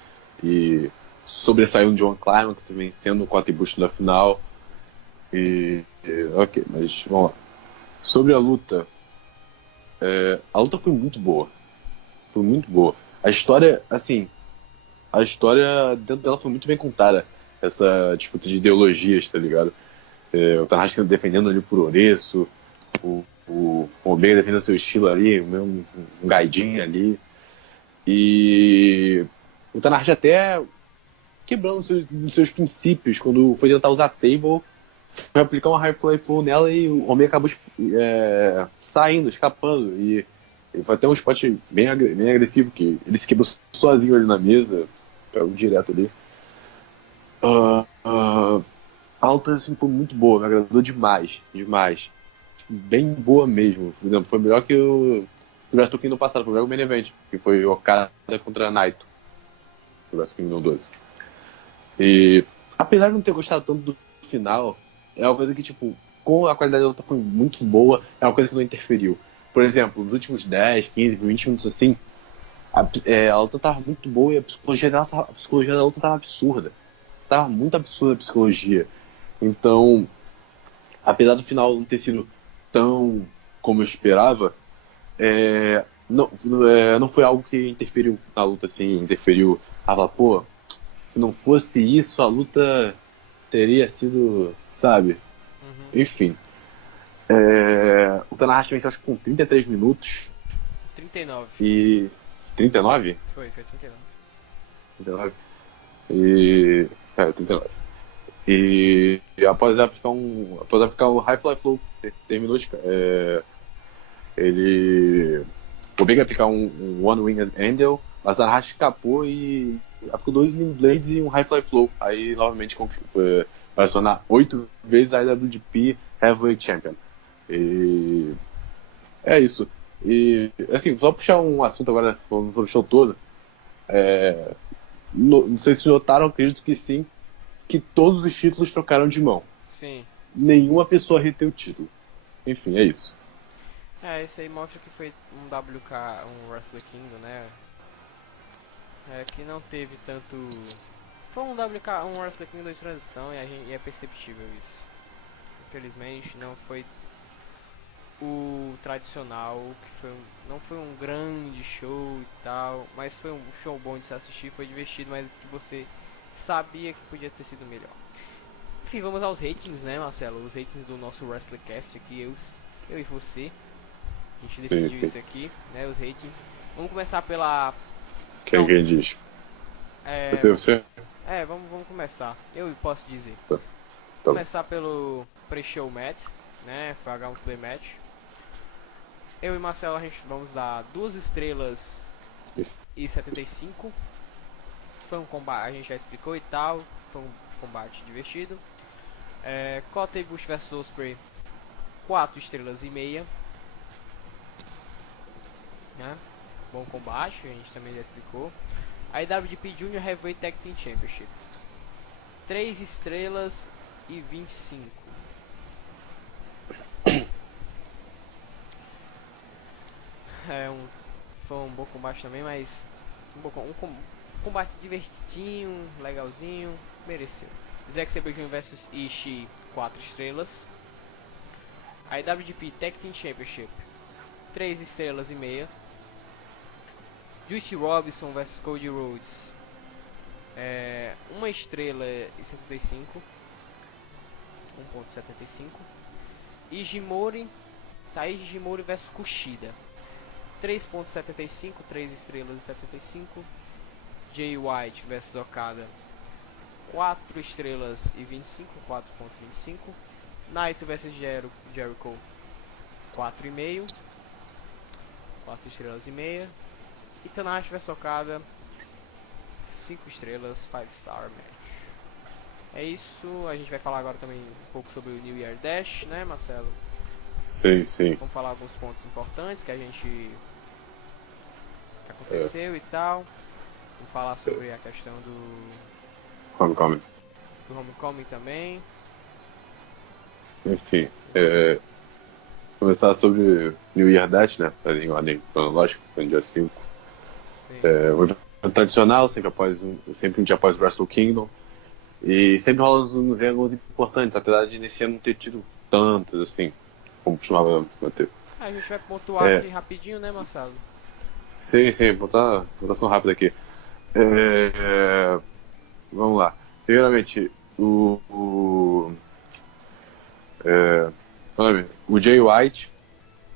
E sobressaiu um John Climax vencendo o Kota Ibushi na final. Ok, mas vamos lá. Sobre a luta foi muito boa. Foi muito boa. A história, assim, a história dentro dela foi muito bem contada. Essa disputa de ideologias, tá ligado? O Tanahashi defendendo ali por Oreço, o Omega defendendo seu estilo ali, um gaidinho ali. E o Tanahashi até quebrando seus princípios quando foi tentar usar a Table, foi aplicar uma High Fly Flow nela e o Omega acabou saindo, escapando. E foi até um spot bem agressivo, que ele se quebrou sozinho ali na mesa, pegou direto ali. A luta assim, foi muito boa, me agradou demais. Demais. Bem boa mesmo. Por exemplo, foi melhor que o Wrestle Kingdom passado, foi melhor que o Main Event, que foi Okada contra Naito. O Wrestle Kingdom 12. E apesar de não ter gostado tanto do final, é uma coisa que, tipo, com a qualidade da luta foi muito boa, é uma coisa que não interferiu. Por exemplo, nos últimos 10, 15, 20 minutos assim, a luta tava muito boa e a psicologia da luta tava absurda. Tava muito absurda a psicologia. Então, apesar do final não ter sido tão como eu esperava, não foi algo que interferiu na luta, assim, interferiu. Pô, se não fosse isso, a luta teria sido, sabe? Enfim. O Tanahashi venceu, acho que com 33 minutos. 39. E. 39? Foi 39. 39. E. 39. E após aplicar o High Fly Flow, terminou de. Ele. O Omega aplicar um One Winged Angel, mas o Tanahashi escapou e aplicou 2 Sling Blades e um High Fly Flow. Aí novamente vai se tornar 8 vezes a IWGP Heavyweight Champion. E é isso. E assim, só puxar um assunto agora sobre o show todo. Não sei se notaram, acredito que sim, que todos os títulos trocaram de mão. Sim. Nenhuma pessoa reteu o título. Enfim, é isso. Isso aí mostra que foi um WK, um Wrestle Kingdom, né? Que não teve tanto. Foi um WK, um Wrestle Kingdom de transição e é perceptível isso. Infelizmente não foi o tradicional, não foi um grande show e tal, mas foi um show bom de se assistir, foi divertido, mas que você sabia que podia ter sido melhor. Enfim, vamos aos ratings, né, Marcelo? Os ratings do nosso WrestleCast aqui, eu e você. A gente decidiu isso aqui, né, os ratings. Vamos começar pela... Quem diz? Você? Vamos começar. Eu posso dizer. Tá. Começar pelo pre-show match, né, foi H1 Play Match. Eu e Marcelo, a gente vamos dar 2 estrelas e 75. Foi um combate, a gente já explicou e tal. Foi um combate divertido. Kota Ibushi vs Ospreay, 4 estrelas e meia. Né? Bom combate, a gente também já explicou. A IWGP Junior Heavyweight Tag Team Championship, 3 estrelas e 25. Foi um bom combate também, mas um combate divertidinho, legalzinho, mereceu. Zack Sabre Jr. vs Ishii, 4 estrelas. A IWGP Tag Team Championship, 3 estrelas e meia. Juice Robinson vs Cody Rhodes, 1 estrela e 75, 1.75. Taiji vs Kushida, 3.75, 3 estrelas e 75. Jay White vs Okada, 4 estrelas e 25, 4.25. Naito vs Jericho, 4,5, 4 estrelas e meia. E Tanahashi vs Okada, 5 estrelas, 5 star match. É isso, a gente vai falar agora também um pouco sobre o New Year Dash, né, Marcelo? Sim, sim. Vamos falar alguns pontos importantes que que aconteceu e tal. Vamos falar sobre a questão Homecoming. do Homecoming também. Enfim, começar sobre New Year Dash, né? Em ordem cronológica, foi no dia 5. Sim, O evento tradicional, sempre um dia após o Wrestle Kingdom. E sempre rola uns ângulos importantes, apesar de nesse ano não ter tido tantos, assim, como costumava ter. a gente vai pontuar aqui rapidinho, né, Marcelo? Sim, sim, votação rápida aqui. Vamos lá. Primeiramente, o Jay White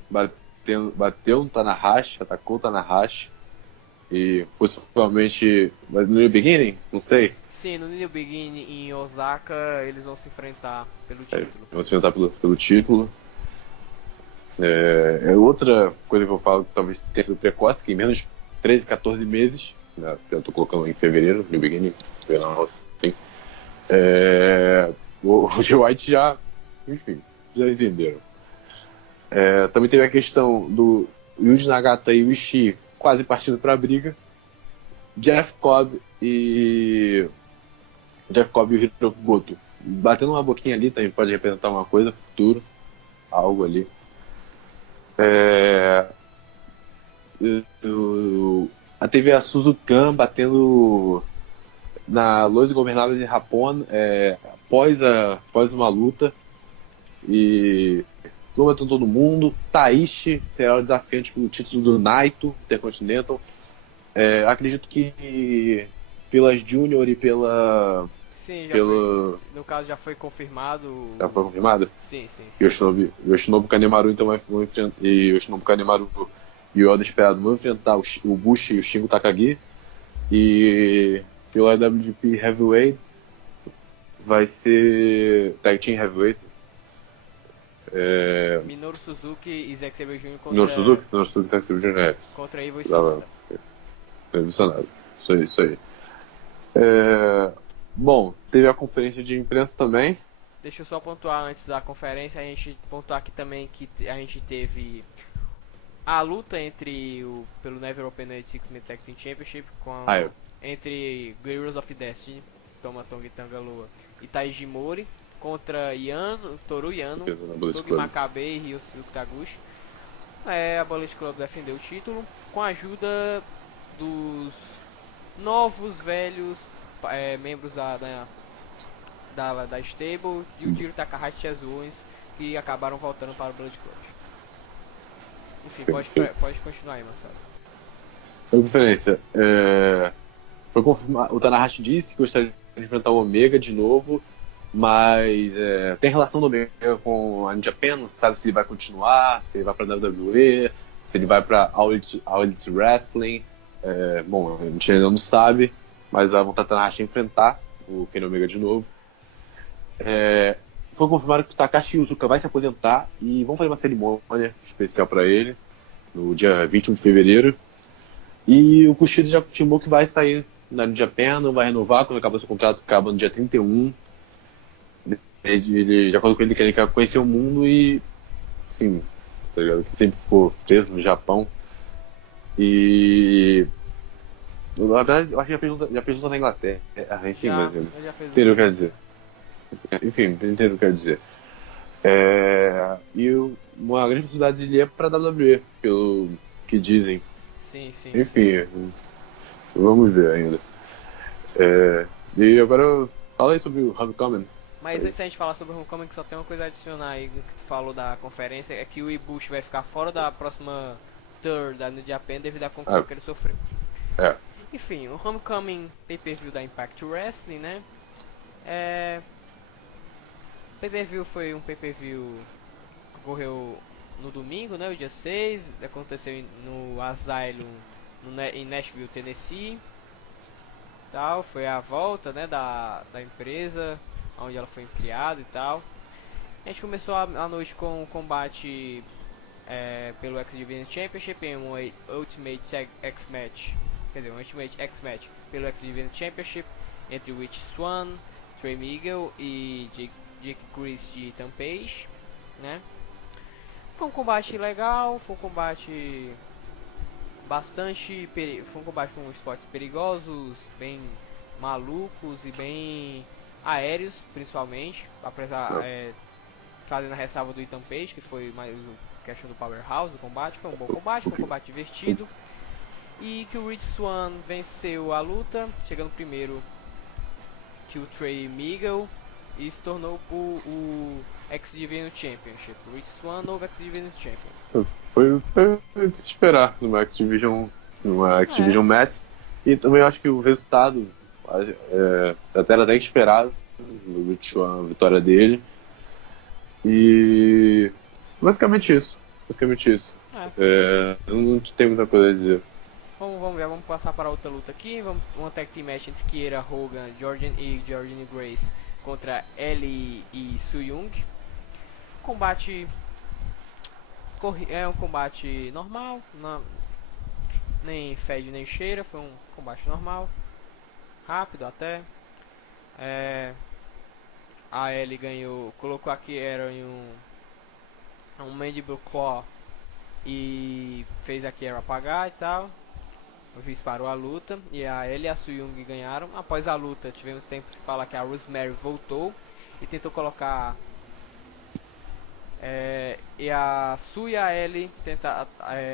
bateu no Tanahashi, atacou o Tanahashi. E possivelmente no New Beginning, não sei. Sim, no New Beginning em Osaka eles vão se enfrentar pelo título. Vão se enfrentar pelo título. Outra coisa que eu falo que talvez tenha sido precoce, que em menos de 13, 14 meses, né, eu estou colocando em fevereiro, New Beginning, assim, o Jay White enfim, já entenderam. Também teve a questão do Yuji Nagata e o Ishii quase partindo para a briga. Jeff Cobb e o Hiroki Goto batendo uma boquinha ali, também pode representar uma coisa no futuro, algo ali. Teve a Suzukan batendo na Los Ingobernáveis em Japão após uma luta, e batendo todo mundo. Taishi será o desafiante pelo título do Naito Intercontinental. Acredito que pelas Junior e pela... Sim, foi, no caso já foi confirmado. Já foi confirmado? Sim. Yoshinobu Kanemaru então vão enfrentar. E Yoshinobu Kanemaru e o Oda Esperado vão enfrentar o Bushi e o Shingo Takagi. E pelo IWGP Heavyweight vai ser Tag Team Heavyweight. Minoru Suzuki e Zack Sabre Jr. contra... Minoru Suzuki e Zack Sabre Jr. Contra Evil Sanada. Emocionado. Isso aí. Bom, teve a conferência de imprensa também. Deixa eu só pontuar antes da conferência, a gente pontuar aqui também que a gente teve a luta pelo Never Open Night Six Man Tag Team Championship entre Guerrillas of Destiny, Toma Tonga e Tangaloa e Taiji Mori contra Toru Yano, Togi Makabe e Ryosuke Taguchi. A Bullet Club defendeu o título com a ajuda dos novos velhos membros da Stable e o Jiro Takahashi e Chaz Owens, que acabaram voltando para o Bullet Club. Enfim, pode continuar aí, Marcelo. A conferência foi confirmado. O Tanahashi disse que gostaria de enfrentar o Omega de novo, mas tem relação do Omega com a New Japan, não sabe se ele vai continuar, se ele vai para a WWE, se ele vai para All Elite Wrestling. Bom, a gente ainda não sabe, mas a vontade do Tanahashi é enfrentar o Kenny Omega de novo. Foi confirmado que o Takashi Yuzuka vai se aposentar e vão fazer uma cerimônia especial para ele no dia 21 de fevereiro. E o Kushida já confirmou que vai sair na New Japan, não vai renovar quando acabar seu contrato, acaba no dia 31. Ele já falou com ele que ele quer conhecer o mundo e, sim, tá ligado? Que sempre ficou preso no Japão. E na verdade, eu acho que já fez luta na Inglaterra. Enfim, mas entendeu o que quer dizer. Enfim, entendeu o que quer dizer. E uma grande possibilidade de ele ir para a WWE, pelo que dizem. Sim. Enfim, vamos ver ainda. E agora fala aí sobre o Homecoming. Mas antes da gente falar sobre o Homecoming, que só tem uma coisa a adicionar aí que tu falou da conferência, é que o Ibushi vai ficar fora da próxima Tour da New Japan devido à concussão que ele sofreu. Enfim, o Homecoming pay-per-view da Impact Wrestling, né? Pay-per-view foi um pay-per-view que ocorreu no domingo, né? O dia 6, aconteceu no Asylum em Nashville, Tennessee. Tal, foi a volta, né, da empresa, onde ela foi criada e tal. A gente começou a noite com um combate pelo X Division Championship em um Ultimate X Match quer dizer, um Ultimate X Match pelo X Division Championship entre Rich Swann, Trey Miguel e Jake Crist de Ethan Page, né? Foi um combate legal, foi um combate foi um combate com spots perigosos, bem malucos e bem aéreos, principalmente, apesar fazendo a ressalva do Ethan Page, que foi mais o questão do powerhouse do combate. Foi um bom combate, foi um combate divertido, e que o Rich Swann venceu a luta, chegando primeiro que o Trey Miguel, e se tornou o X Division Championship. O Rich Swann, novo X Division Champion. Foi de se esperar numa X Division match. E também acho que o resultado até era até esperado, o Rich Swann, a vitória dele. E basicamente isso. Eu não tenho muita coisa a dizer. Vamos ver, vamos passar para outra luta aqui. Uma tag team match entre Kiera Hogan e Jordan Grace contra Ellie e Su Yung. Combate é um combate normal, nem fede nem cheira, foi um combate normal, rápido até. A Ellie ganhou, colocou a Kiera em um Mandible Claw e fez a Kiera apagar e tal. O juiz parou a luta e a Ellie e a Su Yung ganharam. Após a luta, tivemos tempo de falar que a Rosemary voltou e tentou colocar. E a Su e a Ellie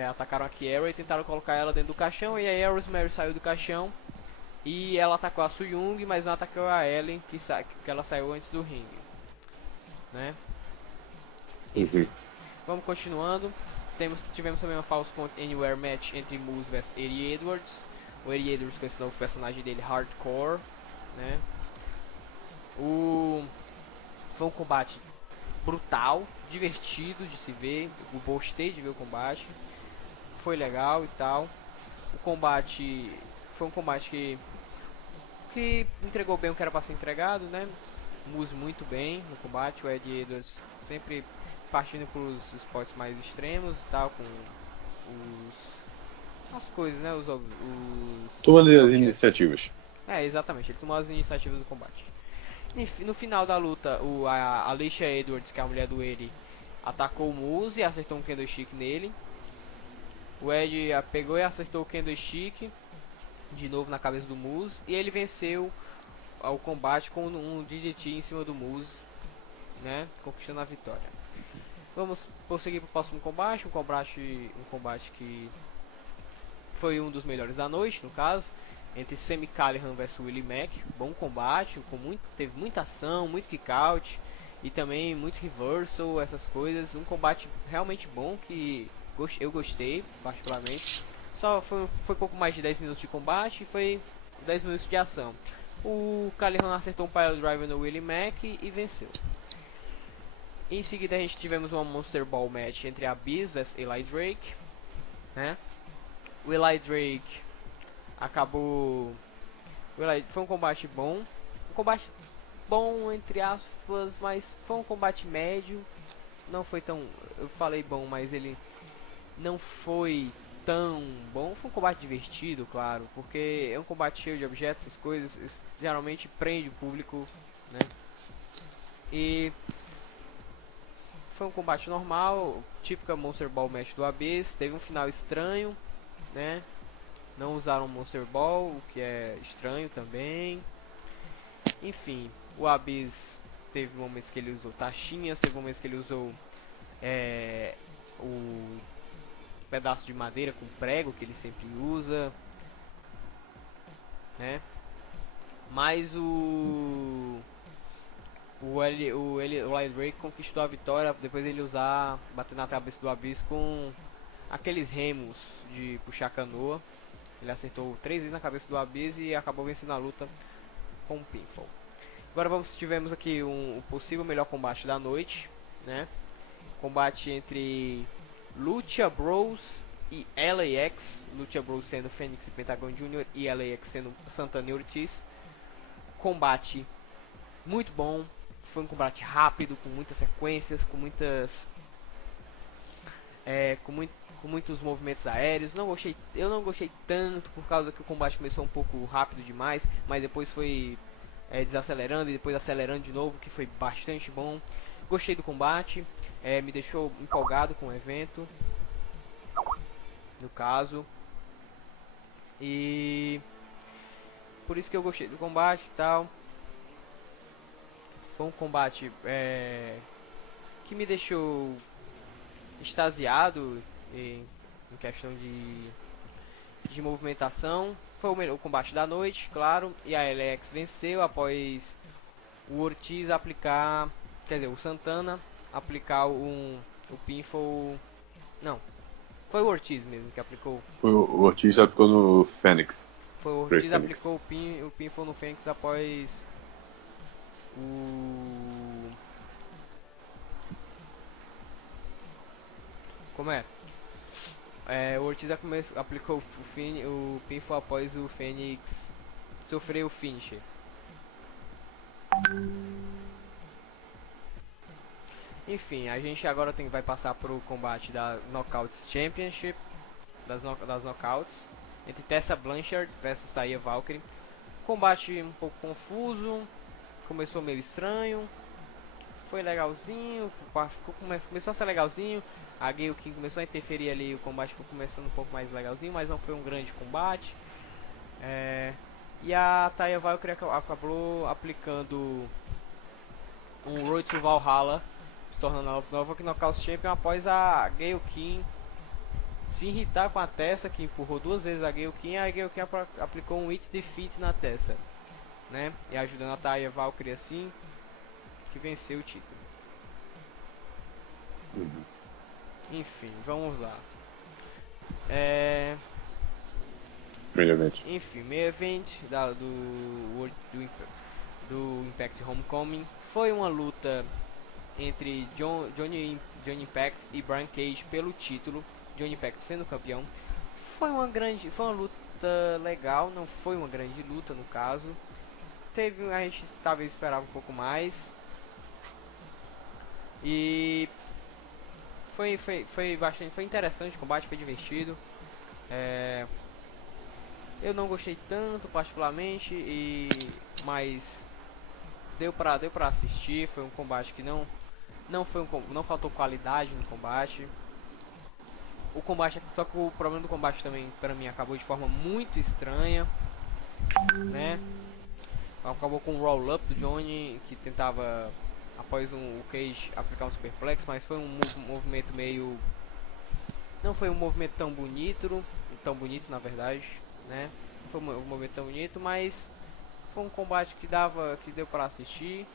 atacaram a Kiera e tentaram colocar ela dentro do caixão. E aí a Rosemary saiu do caixão e ela atacou a Su Yung, mas não atacou a Ellie, que ela saiu antes do ringue, né? Enfim, vamos continuando. Tivemos também uma False Count Anywhere match entre Moose vs Eddie Edwards. O Eddie Edwards com esse novo personagem dele, Hardcore, né? Foi um combate brutal, divertido de se ver. Eu gostei de ver o combate. Foi legal e tal. O combate foi um combate que entregou bem o que era para ser entregado, né? Moose muito bem no combate. O Eddie Edwards sempre partindo para os spots mais extremos e tal, com as coisas, né? Tomando as iniciativas. Exatamente, ele tomou as iniciativas do combate. No final da luta, a Alicia Edwards, que é a mulher do Eddie, atacou o Moose e acertou um candlestick nele. O Eddie pegou e acertou o candlestick de novo na cabeça do Moose, e ele venceu o combate com um DDT em cima do Moose, né? Conquistando a vitória. Vamos prosseguir para o próximo combate, um combate que foi um dos melhores da noite, no caso, entre Sami Callihan vs Willie Mack. Bom combate, teve muita ação, muito kick out e também muito reversal, essas coisas. Um combate realmente bom que eu gostei particularmente. Só foi pouco mais de 10 minutos de combate e foi 10 minutos de ação. O Callihan acertou um pile driver no Willie Mack e venceu. Em seguida a gente tivemos uma Monster Ball match entre a Abyss vs Eli Drake, né? O Eli Drake acabou... Foi um combate bom. Um combate bom, entre aspas, mas foi um combate médio. Não foi tão... Eu falei bom, mas ele não foi tão bom. Foi um combate divertido, claro, porque é um combate cheio de objetos, essas coisas. Geralmente prende o público, né? E... foi um combate normal, típica Monster Ball match do Abyss. Teve um final estranho, né? Não usaram Monster Ball, o que é estranho também. Enfim, o Abyss teve momentos que ele usou taxinhas, teve momentos que ele usou o pedaço de madeira com prego que ele sempre usa, né? Mas o Eli Drake conquistou a vitória depois dele bater na cabeça do Abyss com aqueles remos de puxar canoa. Ele acertou 3 vezes na cabeça do Abyss e acabou vencendo a luta com um pinfall. Agora tivemos aqui o possível melhor combate da noite, né? Combate entre Lucha Bros e LAX. Lucha Bros sendo Fênix e Pentagon Jr. e LAX sendo Santana e Ortiz. Combate muito bom. Foi um combate rápido, com muitas sequências, com muitas com muitos movimentos aéreos. Eu não gostei tanto por causa que o combate começou um pouco rápido demais, mas depois foi desacelerando e depois acelerando de novo, que foi bastante bom. Gostei do combate, me deixou empolgado com o evento, no caso, e por isso que eu gostei do combate e tal. Foi um combate que me deixou extasiado em questão de movimentação. Foi o combate da noite, claro, e a LX venceu após o Ortiz aplicar, quer dizer, o Santana aplicar o pinfall. Não, foi o Ortiz mesmo que aplicou. Foi o Ortiz aplicou no Fênix. Foi o Ortiz aplicou o pinfall no Fênix após o... Como é? O Ortiz aplicou o pinfall após o Fênix sofrer o finisher. Enfim, a gente agora vai passar pro combate da Knockouts Championship, das Knockouts, entre Tessa Blanchard versus Taya Valkyrie. Combate um pouco confuso, começou meio estranho, foi legalzinho, começou a ser legalzinho. A Gayle King começou a interferir ali, o combate foi começando um pouco mais legalzinho, mas não foi um grande combate. E a Taya Valkyrie acabou aplicando um Road to Valhalla, se tornando a nova Knockout Champion após a Gayle King se irritar com a Tessa, que empurrou duas vezes a Gayle King. A Gayle King aplicou um It Defeat na Tessa, né? E ajudando a Taya Valkyrie assim, que venceu o título. Enfim, vamos lá. Main event. Enfim, main event do Impact Homecoming foi uma luta entre Johnny Impact e Brian Cage pelo título. Johnny Impact sendo campeão. Foi uma luta legal, não foi uma grande luta no caso. A gente talvez esperava um pouco mais. E foi interessante o combate, foi divertido. Eu não gostei tanto particularmente, mas deu pra assistir. Foi um combate que não faltou qualidade no combate. Só que o problema do combate também pra mim acabou de forma muito estranha, né? Acabou com um roll-up do Johnny, que tentava, após o Cage aplicar um superplex, mas foi um movimento meio... Não foi um movimento tão bonito na verdade, né? Não foi um movimento tão bonito, mas foi um combate que deu pra assistir.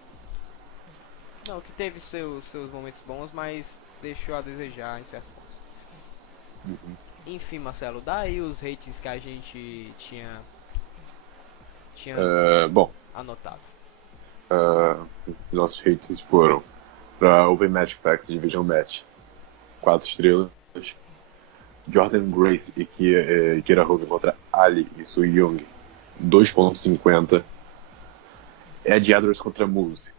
Não, que teve seus momentos bons, mas deixou a desejar em certos pontos. Enfim, Marcelo, dá aí os ratings que a gente tinha Bom, anotado. Nossos ratings foram para Open Match Facts Division Match 4 estrelas, Jordan Grace e Kira Hogan contra Ali e Su Young 2.50, Ed Edwards contra Moose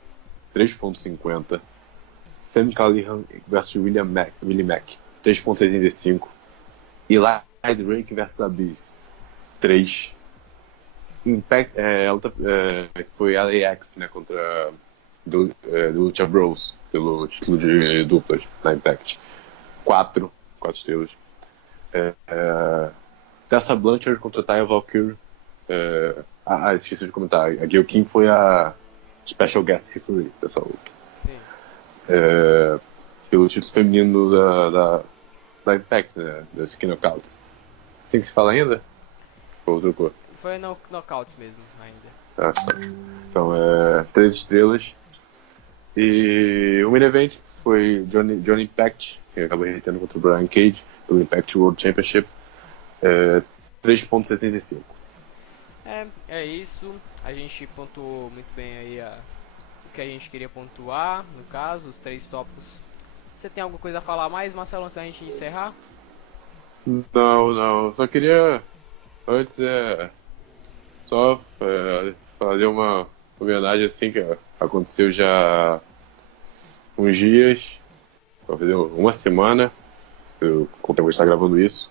3.50, Sam Callihan vs Willie Mack 3.75, Eli Drake vs Abyss 3. Impact, que foi a LAX, né, contra do Lucha Bros pelo título de duplas na Impact 4 estrelas. Tessa Blanchard contra Taya Valkyrie. Esqueci de comentar, a Gayle King foi a special guest referee dessa luta. Pelo título feminino da Impact, né, das Skin Knockouts. Assim que se fala ainda? Ou outra cor? Foi no Knockouts mesmo ainda. Tá. Então 3 estrelas. E o main event foi Johnny Impact, que acabou retendo contra o Brian Cage pelo Impact World Championship, 3.75. É isso. A gente pontuou muito bem aí o que a gente queria pontuar, no caso, os 3 tópicos. Você tem alguma coisa a falar mais, Marcelo, antes da gente encerrar? Não. Só queria antes só fazer uma homenagem assim que aconteceu já uns dias, talvez uma semana, quando eu vou estar gravando isso,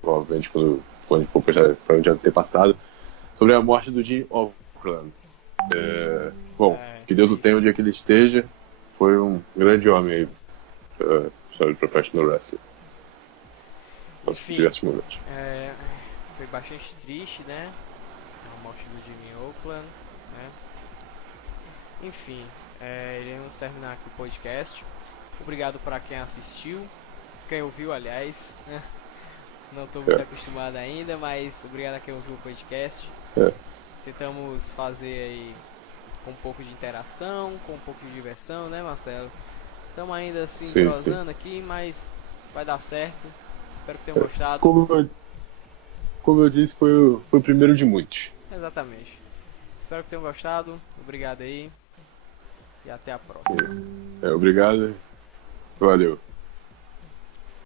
provavelmente quando a gente for postar, provavelmente já ter passado, sobre a morte do Jim Okerlund. Que Deus o tenha onde é que ele esteja, foi um grande homem aí, história de professional wrestling. Enfim, diversos momentos. foi bastante triste, né? A morte do Jimmy Okerlund, né? Enfim, iremos terminar aqui o podcast. Obrigado para quem assistiu, quem ouviu, aliás, né? Não estou muito acostumado ainda, mas obrigado a quem ouviu o podcast. Tentamos fazer aí com um pouco de interação, com um pouco de diversão, né, Marcelo? Estamos ainda assim entrosando aqui, mas vai dar certo. Espero que tenham gostado. Como eu disse, foi o primeiro de muitos. Exatamente. Espero que tenham gostado. Obrigado aí. E até a próxima. Obrigado. Valeu.